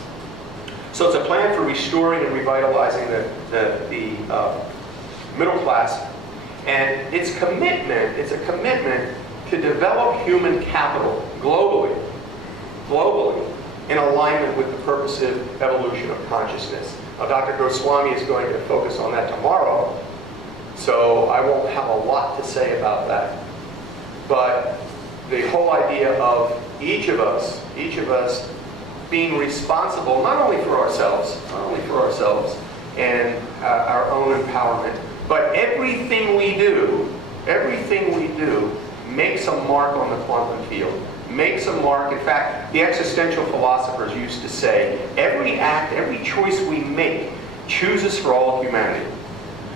So it's a plan for restoring and revitalizing the middle class, and it's a commitment to develop human capital globally in alignment with the purposive evolution of consciousness. Now, Dr. Goswami is going to focus on that tomorrow, so I won't have a lot to say about that. But the whole idea of each of us being responsible not only for ourselves and our own empowerment, but everything we do makes a mark on the quantum field. Makes a mark. In fact, the existential philosophers used to say, every act, every choice we make chooses for all of humanity.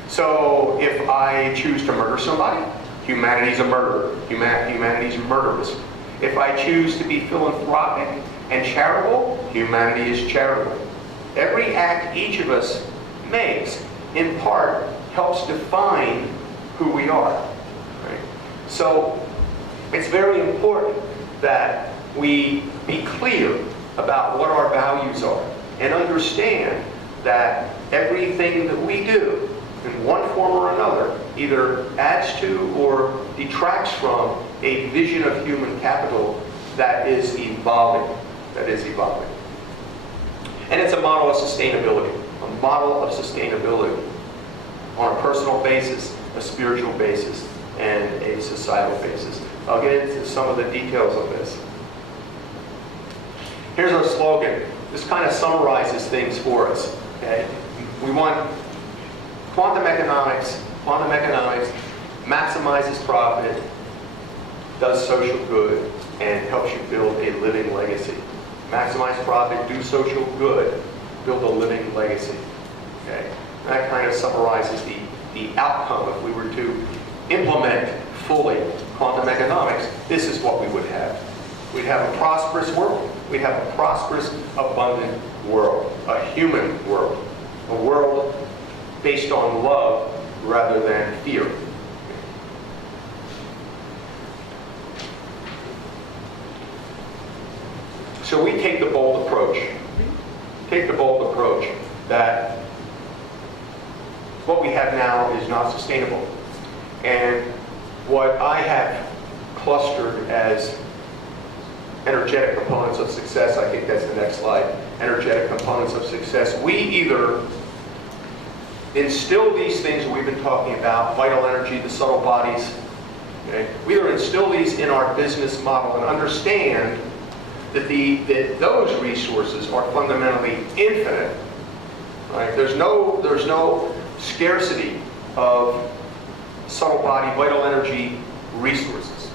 So if I choose to murder somebody, humanity's a murderer. Humanity's murderous. If I choose to be philanthropic and charitable, humanity is charitable. Every act each of us makes, in part, helps define who we are. Right? So it's very important that we be clear about what our values are and understand that everything that we do in one form or another either adds to or detracts from a vision of human capital that is evolving. And it's a model of sustainability. A model of sustainability on a personal basis, a spiritual basis, and a societal basis. I'll get into some of the details of this. Here's our slogan. This kind of summarizes things for us. Okay? We want quantum economics. Quantum economics maximizes profit, does social good, and helps you build a living legacy. Maximize profit, do social good, build a living legacy. Okay? That kind of summarizes the outcome. If we were to implement fully quantum economics, this is what we would have. We'd have a prosperous world. We'd have a prosperous, abundant world. A human world. A world based on love rather than fear. So we take the bold approach. Take the bold approach that what we have now is not sustainable. And what I have clustered as energetic components of success, I think that's the next slide, energetic components of success. We either instill these things that we've been talking about, vital energy, the subtle bodies, okay? We either instill these in our business model and understand that those resources are fundamentally infinite. Right? There's no scarcity of subtle body, vital energy resources.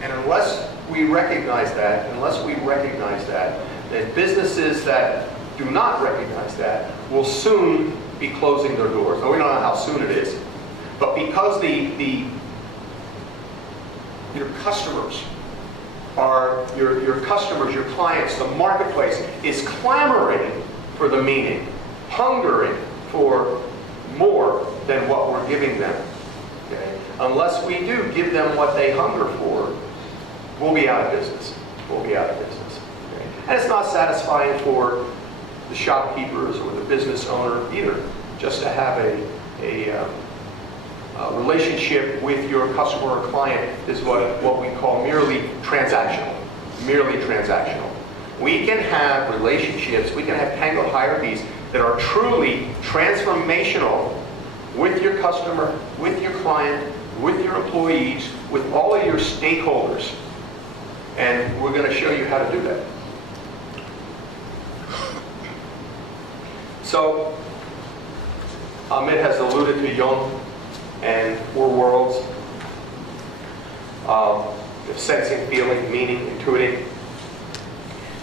And unless we recognize that, that businesses that do not recognize that will soon be closing their doors. Now, we don't know how soon it is, but because your customers are your customers, your clients, the marketplace is clamoring for the meaning, hungering for more than what we're giving them. Okay? Unless we do give them what they hunger for, we'll be out of business. We'll be out of business. Okay? And it's not satisfying for the shopkeepers or the business owner either, just to have a relationship with your customer or client is what we call merely transactional. Merely transactional. We can have relationships, we can have tango hierarchies that are truly transformational with your customer, with your client, with your employees, with all of your stakeholders. And we're going to show you how to do that. So, Amit has alluded to Jung and 4 worlds, sensing, feeling, meaning, intuiting.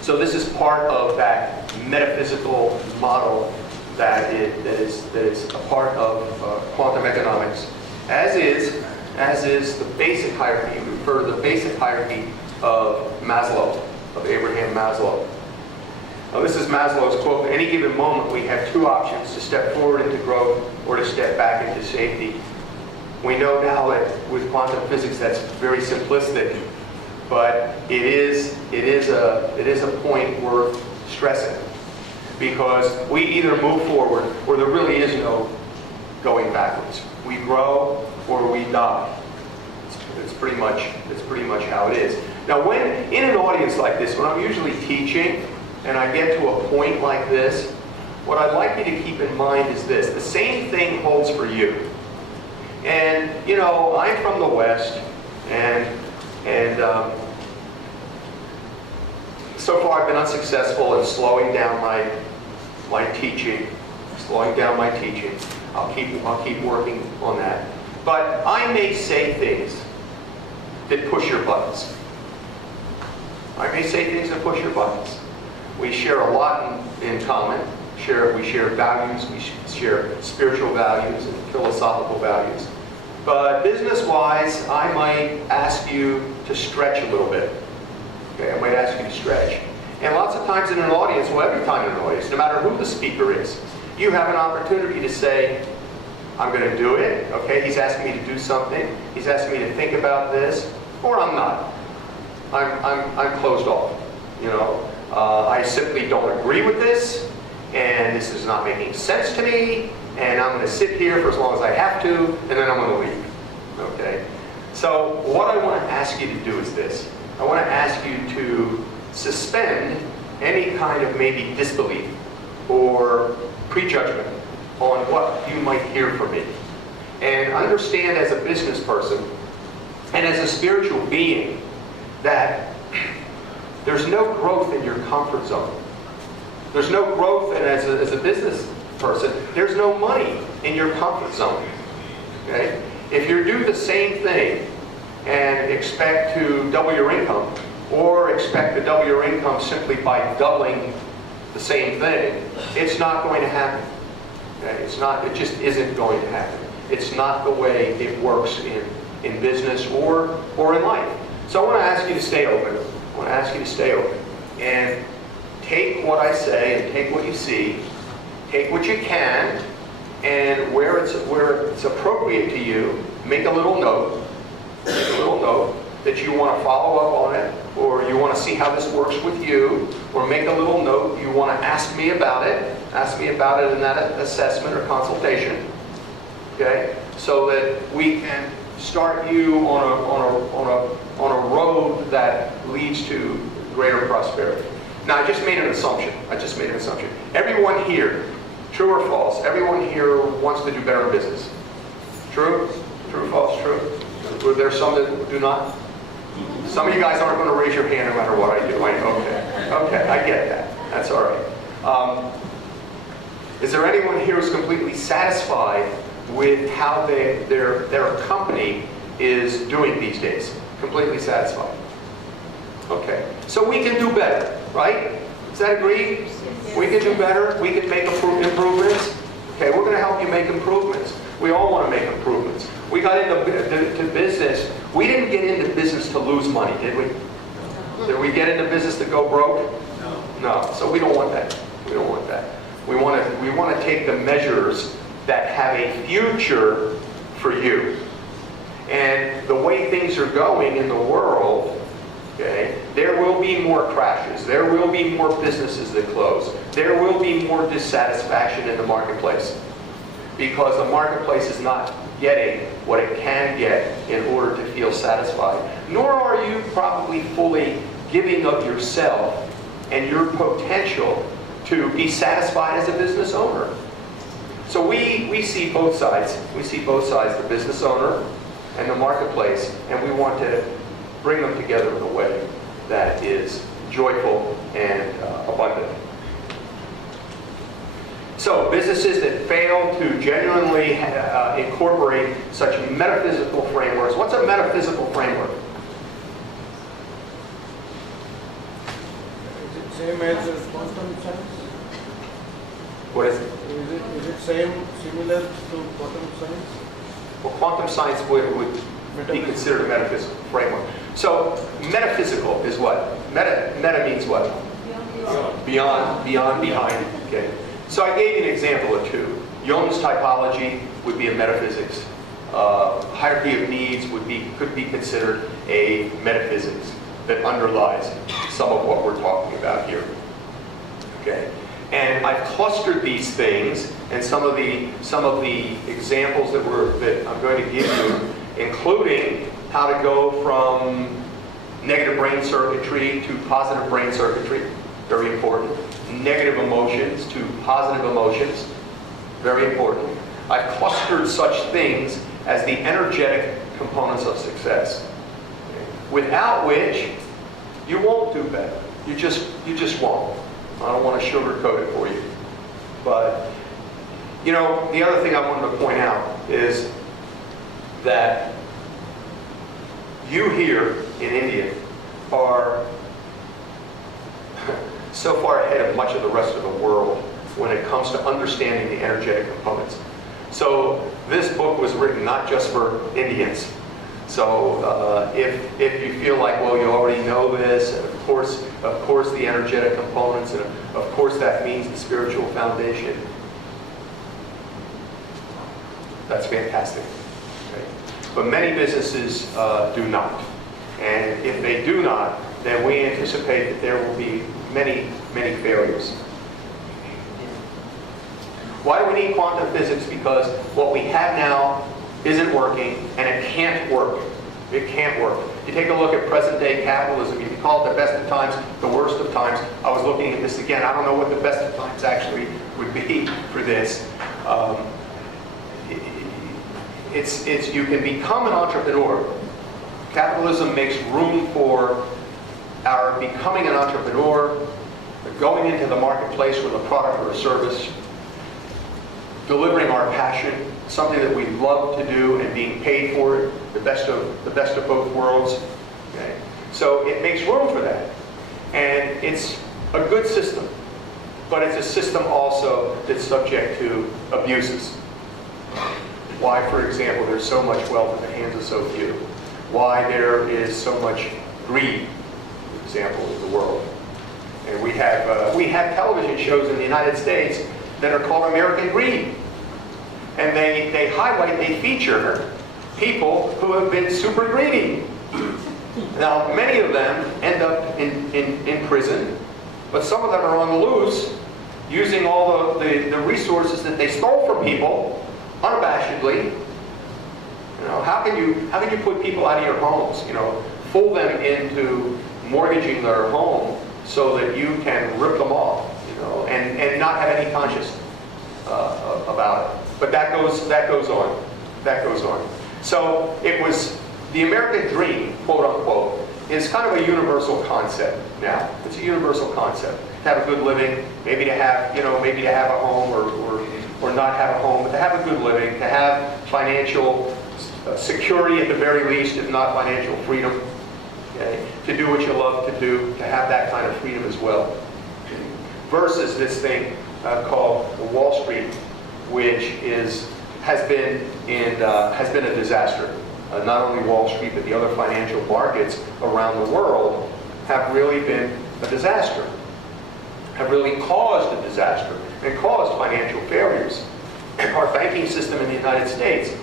So this is part of that metaphysical model that is a part of quantum economics, as is the basic hierarchy. We refer to the basic hierarchy of Maslow, of Abraham Maslow. Now, this is Maslow's quote: "At any given moment, we have 2 options: to step forward into growth or to step back into safety." We know now that with quantum physics that's very simplistic, but it is a point worth stressing, because we either move forward or there really is no going backwards. We grow or we die. It's pretty much how it is. Now, when in an audience like this, when I'm usually teaching and I get to a point like this, what I'd like you to keep in mind is this: the same thing holds for you. And, you know, I'm from the West, and so far I've been unsuccessful in slowing down my teaching. I'll keep working on that. But I may say things that push your buttons. We share a lot in common. We share values, we share spiritual values and philosophical values. But business-wise, I might ask you to stretch a little bit. Okay, I might ask you to stretch. And lots of times in an audience, well, every time in an audience, no matter who the speaker is, you have an opportunity to say, I'm going to do it. Okay, he's asking me to do something. He's asking me to think about this, or I'm not. I'm closed off. You know, I simply don't agree with this, and this is not making sense to me, and I'm going to sit here for as long as I have to, and then I'm going to leave. Okay? So what I want to ask you to do is this. I want to ask you to suspend any kind of maybe disbelief or prejudgment on what you might hear from me. And understand as a business person and as a spiritual being that there's no growth in your comfort zone. There's no growth, and as a business person, there's no money in your comfort zone. Okay? If you do the same thing and expect to double your income, or expect to double your income simply by doubling the same thing, it's not going to happen. Okay? It just isn't going to happen. It's not the way it works in business or in life. So I want to ask you to stay open. I want to ask you to stay open and take what I say and take what you see, take what you can, and where it's appropriate to you, make a little note that you want to follow up on it, or you want to see how this works with you, or make a little note you want to ask me about it in that assessment or consultation, okay? So that we can start you on a road that leads to greater prosperity. Now, I just made an assumption. Everyone here, true or false, everyone here wants to do better in business. True? True, false, true? Were there some that do not? Some of you guys aren't going to raise your hand no matter what I do. Okay, I get that. That's all right. Is there anyone here who's completely satisfied with how their company is doing these days? Completely satisfied. Okay, so we can do better, right? Is that agreed? Yes. We can do better. We can make improvements. Okay, we're going to help you make improvements. We all want to make improvements. We got into business. We didn't get into business to lose money, did we? Did we get into business to go broke? No. So we don't want that. We don't want that. We want to take the measures that have a future for you. And the way things are going in the world, okay, there will be more crashes. There will be more businesses that close. There will be more dissatisfaction in the marketplace because the marketplace is not getting what it can get in order to feel satisfied. Nor are you probably fully giving of yourself and your potential to be satisfied as a business owner. So we see both sides. We see both sides, the business owner and the marketplace, and we want to bring them together in a way that is joyful and abundant. So businesses that fail to genuinely incorporate such metaphysical frameworks. What's a metaphysical framework? Is it same as quantum science? What is it? Is it similar to quantum science? Well, quantum science would be considered a metaphysical framework. So metaphysical is what? Meta means what? Beyond, behind. Okay. So I gave you an example or two. Jung's typology would be a metaphysics. Hierarchy of needs could be considered a metaphysics that underlies some of what we're talking about here. Okay. And I've clustered these things, and some of the examples that I'm going to give you, including how to go from negative brain circuitry to positive brain circuitry, very important. Negative emotions to positive emotions, very important. I've clustered such things as the energetic components of success, without which you won't do better. You just won't. I don't want to sugarcoat it for you. But, you know, the other thing I wanted to point out is that you here in India are so far ahead of much of the rest of the world when it comes to understanding the energetic components. So this book was written not just for Indians. So if you feel like, well, you already know this, and of course the energetic components, and of course that means the spiritual foundation, that's fantastic. Okay? But many businesses do not. And if they do not, then we anticipate that there will be many, many failures. Why do we need quantum physics? Because what we have now isn't working, and it can't work It can't work. You take a look at present-day capitalism, you can call it the best of times, the worst of times. I was looking at this again. I don't know what the best of times actually would be for this. You can become an entrepreneur. Capitalism makes room for our becoming an entrepreneur, going into the marketplace with a product or a service, delivering our passion, something that we love to do, and being paid for it, the best of both worlds. Okay? So it makes room for that. And it's a good system, but it's a system also that's subject to abuses. Why, for example, there's so much wealth in the hands of so few. Why there is so much greed, for example, in the world. And we have television shows in the United States that are called American Greed. And they highlight, they feature people who have been super greedy. Now, many of them end up in prison, but some of them are on the loose, using all the resources that they stole from people unabashedly. You know, how can you put people out of your homes? You know, fool them into mortgaging their home so that you can rip them off. You know, and not have any conscience about it. But that goes on. That goes on. So it was the American dream, quote unquote, is kind of a universal concept now. It's a universal concept. To have a good living, maybe to have a home or not have a home, but to have a good living, to have financial security at the very least, if not financial freedom. Okay? To do what you love to do, to have that kind of freedom as well. Okay? Versus this thing called Wall Street, which has been a disaster. Not only Wall Street, but the other financial markets around the world have really been a disaster, have really caused a disaster and caused financial failures. Our banking system in the United States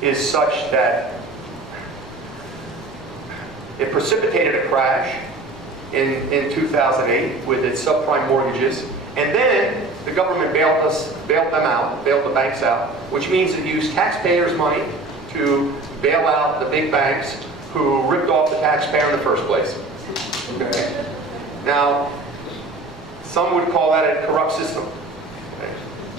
is such that it precipitated a crash in 2008 with its subprime mortgages, and then the government bailed the banks out, which means it used taxpayers' money to bail out the big banks who ripped off the taxpayer in the first place. Okay. Now, some would call that a corrupt system. Okay.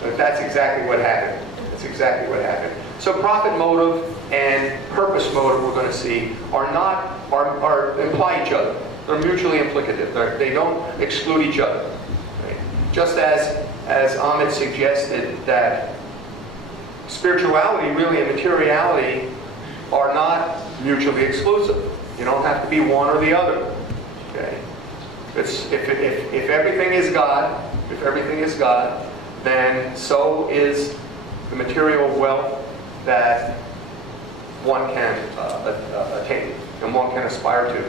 But that's exactly what happened. That's exactly what happened. So profit motive and purpose motive, we're going to see, are imply each other. They're mutually implicative. They don't exclude each other. Okay. Just as Amit suggested that spirituality really and materiality are not mutually exclusive. You don't have to be one or the other. Okay? If everything is God, then so is the material wealth that one can attain and one can aspire to.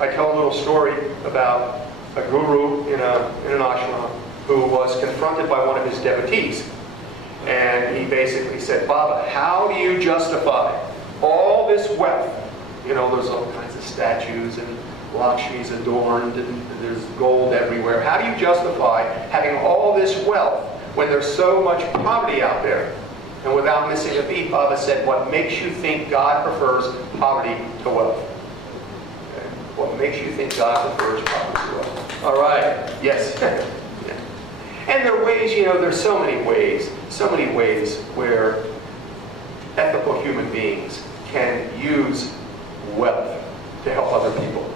I tell a little story about a guru in an ashram who was confronted by one of his devotees. And he basically said, Baba, how do you justify all this wealth? You know, there's all kinds of statues and Lakshmi's adorned and there's gold everywhere. How do you justify having all this wealth when there's so much poverty out there? And without missing a beat, Baba said, what makes you think God prefers poverty to wealth? Okay. What makes you think God prefers poverty to wealth? All right. Yes. And there are ways, you know, there's so many ways where ethical human beings can use wealth to help other people.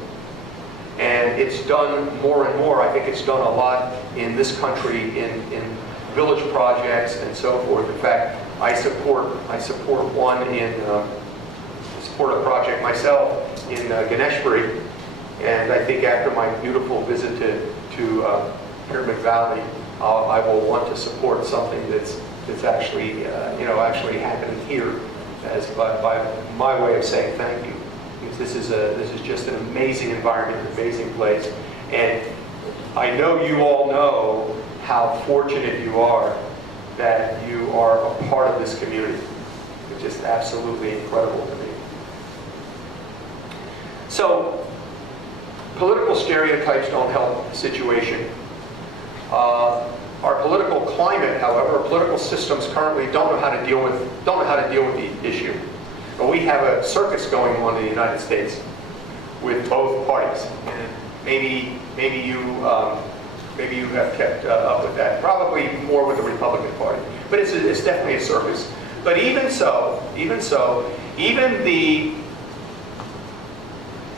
And it's done more and more. I think it's done a lot in this country in village projects and so forth. In fact, I support a project myself in Ganeshpuri. And I think after my beautiful visit to Pyramid Valley, I will want to support something that's actually actually happening here, as by my way of saying thank you. Because this is just an amazing environment, an amazing place, and I know you all know how fortunate you are that you are a part of this community. It's just absolutely incredible to me. So, political stereotypes don't help the situation. Our political climate, however, our political systems currently don't know how to deal with the issue. But we have a circus going on in the United States with both parties. And maybe you have kept up with that. Probably more with the Republican Party. But it's definitely a circus. But even the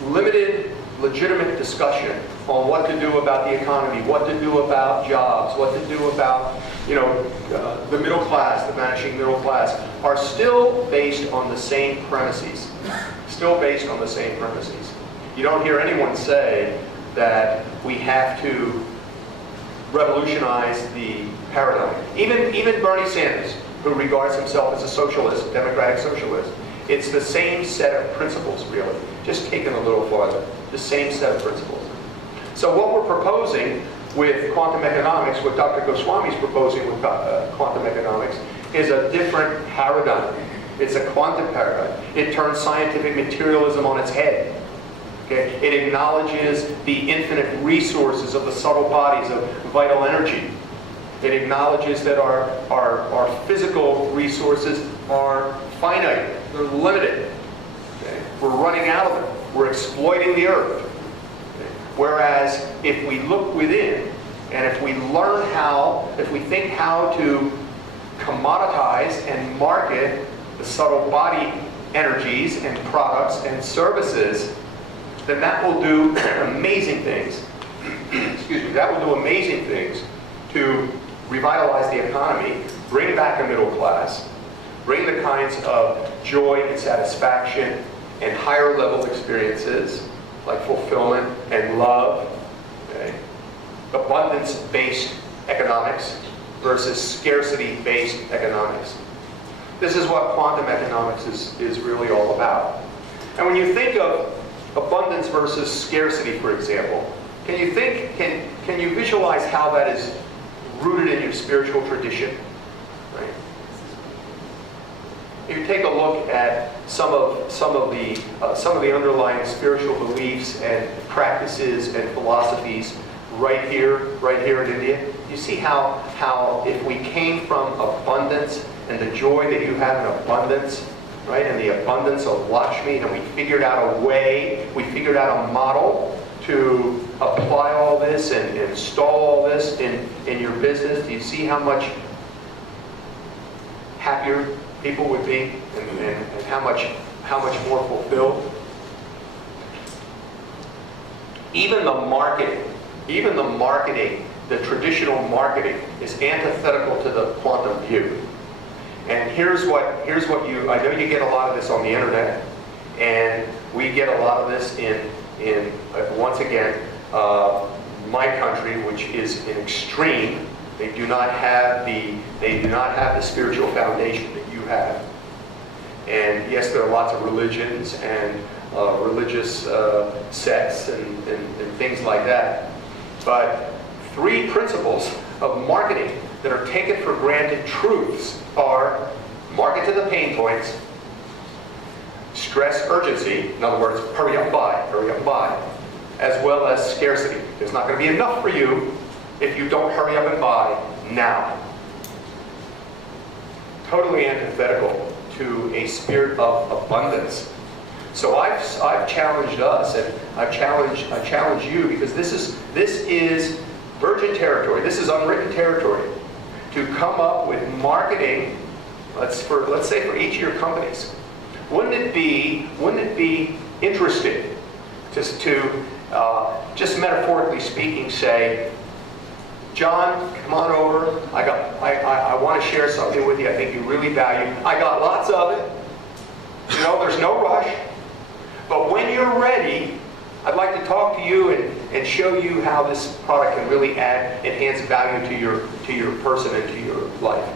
limited, legitimate discussion on what to do about the economy, what to do about jobs, what to do about, the middle class, the vanishing middle class, are still based on the same premises. Still based on the same premises. You don't hear anyone say that we have to revolutionize the paradigm. Even Bernie Sanders, who regards himself as a socialist, democratic socialist, it's the same set of principles, really, just taken a little farther. The same set of principles. So what we're proposing with quantum economics, what Dr. Goswami is proposing with quantum economics, is a different paradigm. It's a quantum paradigm. It turns scientific materialism on its head. Okay? It acknowledges the infinite resources of the subtle bodies of vital energy. It acknowledges that our physical resources are finite. They're limited. Okay? We're running out of them. We're exploiting the earth. Okay? Whereas if we look within, and if we learn if we think how to commoditize and market the subtle body energies and products and services, then that will do amazing things. Excuse me, that will do amazing things to revitalize the economy, bring back a middle class, bring the kinds of joy and satisfaction and higher level experiences like fulfillment and love, okay? Abundance-based economics versus scarcity-based economics. This is what quantum economics is really all about. And when you think of abundance versus scarcity, for example, can you visualize how that is rooted in your spiritual tradition? Right? You take a look at some of the underlying spiritual beliefs and practices and philosophies right here in India. You see how if we came from abundance and the joy that you have in abundance, right, and the abundance of Lakshmi, and we figured out a model to apply all this and install all this in your business. Do you see how much happier people would be and how much more fulfilled? Even the marketing, the traditional marketing is antithetical to the quantum view. And here's what I know you get a lot of this on the internet, and we get a lot of this in once again, my country, which is an extreme. They do not have the spiritual foundation that you have. And yes, there are lots of religions and religious sects and things like that. But 3 principles of marketing that are taken for granted truths are market to the pain points, stress urgency, in other words, hurry up and buy, as well as scarcity. There's not going to be enough for you if you don't hurry up and buy now. Totally antithetical to a spirit of abundance. So I've challenged us, and I challenge you, because this is virgin territory. This is unwritten territory. To come up with marketing, let's say for each of your companies. Wouldn't it be interesting just to just metaphorically speaking say, John, come on over. I want to share something with you I think you really value. I got lots of it. There's no rush. But when you're ready, I'd like to talk to you and show you how this product can really enhance value to your person and to your life.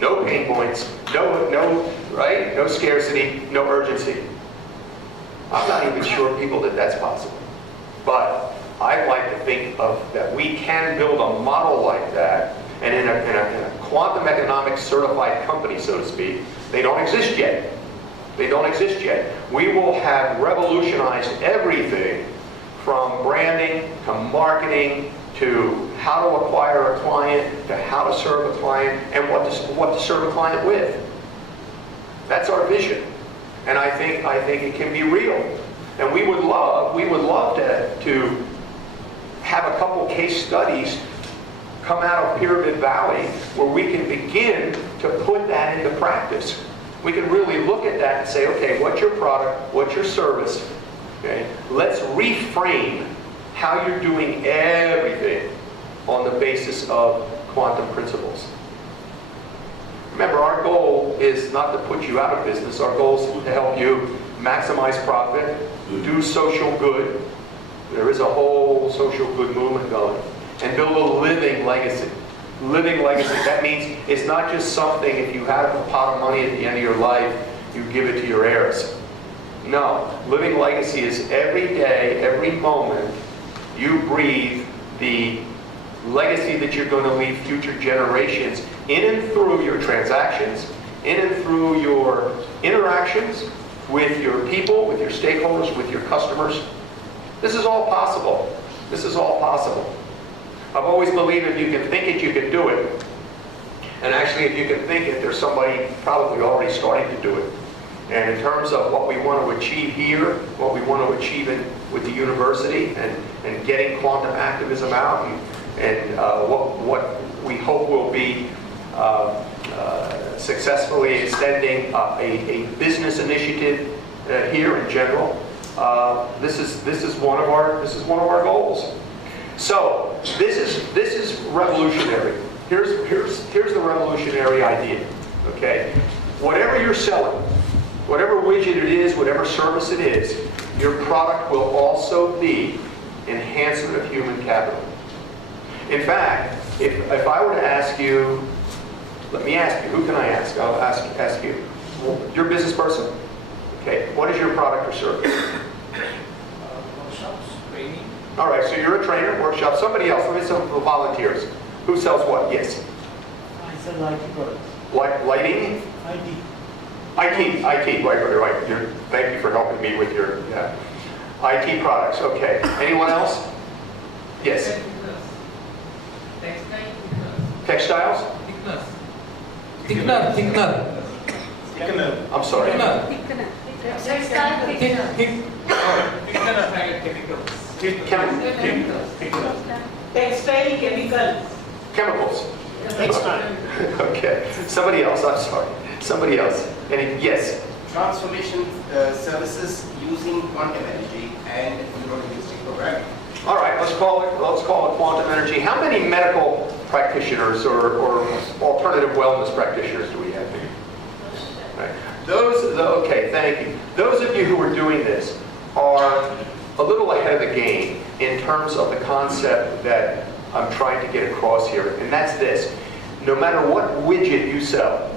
No pain points, no scarcity, no urgency. I'm not even sure people that that's possible. But I'd like to think that we can build a model like that, and in a quantum economics certified company, so to speak. They don't exist yet. We will have revolutionized everything from branding to marketing to how to acquire a client to how to serve a client and what to serve a client with. That's our vision. And I think it can be real. And we would love to have a couple case studies come out of Pyramid Valley where we can begin to put that into practice. We can really look at that and say, okay, what's your product? What's your service? Okay, let's reframe how you're doing everything on the basis of quantum principles. Remember, our goal is not to put you out of business. Our goal is to help you maximize profit, do social good. There is a whole social good movement going. And build a living legacy. Living legacy. That means it's not just something, if you have a pot of money at the end of your life, you give it to your heirs. No. Living legacy is every day, every moment, you breathe the legacy that you're going to leave future generations in and through your transactions, in and through your interactions with your people, with your stakeholders, with your customers. This is all possible. This is all possible. I've always believed if you can think it, you can do it. And actually, if you can think it, there's somebody probably already starting to do it. And in terms of what we want to achieve here, what we want to achieve with the university, and getting quantum activism out, and what we hope will be successfully extending a business initiative here in general. This is one of our goals. So this is revolutionary. Here's the revolutionary idea. Okay, whatever you're selling, whatever widget it is, whatever service it is, your product will also be enhancement of human capital. In fact, if I were to ask you, let me ask you, who can I ask? I'll ask you. You're a business person? Okay, what is your product or service? Workshops, training. All right, so you're a trainer, workshop. Somebody else, let me some volunteers. Who sells what? Yes. I sell IT products. Lighting? IT, right. Thank you for helping me with your IT products. Okay. Anyone else? Yes. Textiles? Thickener. I'm sorry. Textile chemicals. Chemicals. Okay. Somebody else, I'm sorry. Somebody else. Yes. Transformation services using quantum energy and neurolinguistic programming. All right, let's call it quantum energy. How many medical practitioners or alternative wellness practitioners do we have here? Right. Okay, thank you. Those of you who are doing this are a little ahead of the game in terms of the concept that I'm trying to get across here, and that's this. No matter what widget you sell,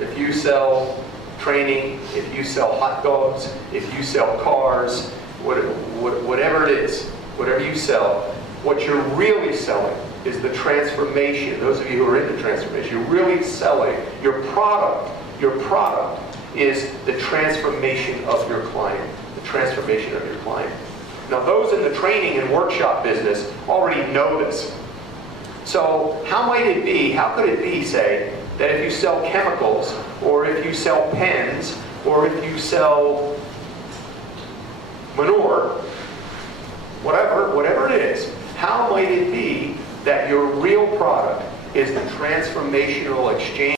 if you sell training, if you sell hot dogs, if you sell cars, whatever it is, whatever you sell, what you're really selling is the transformation. Those of you who are into transformation, you're really selling your product. Your product is the transformation of your client. The transformation of your client. Now, those in the training and workshop business already know this. So how might it be, how could it be, say, that if you sell chemicals, or if you sell pens, or if you sell manure, whatever it is, how might it be that your real product is the transformational exchange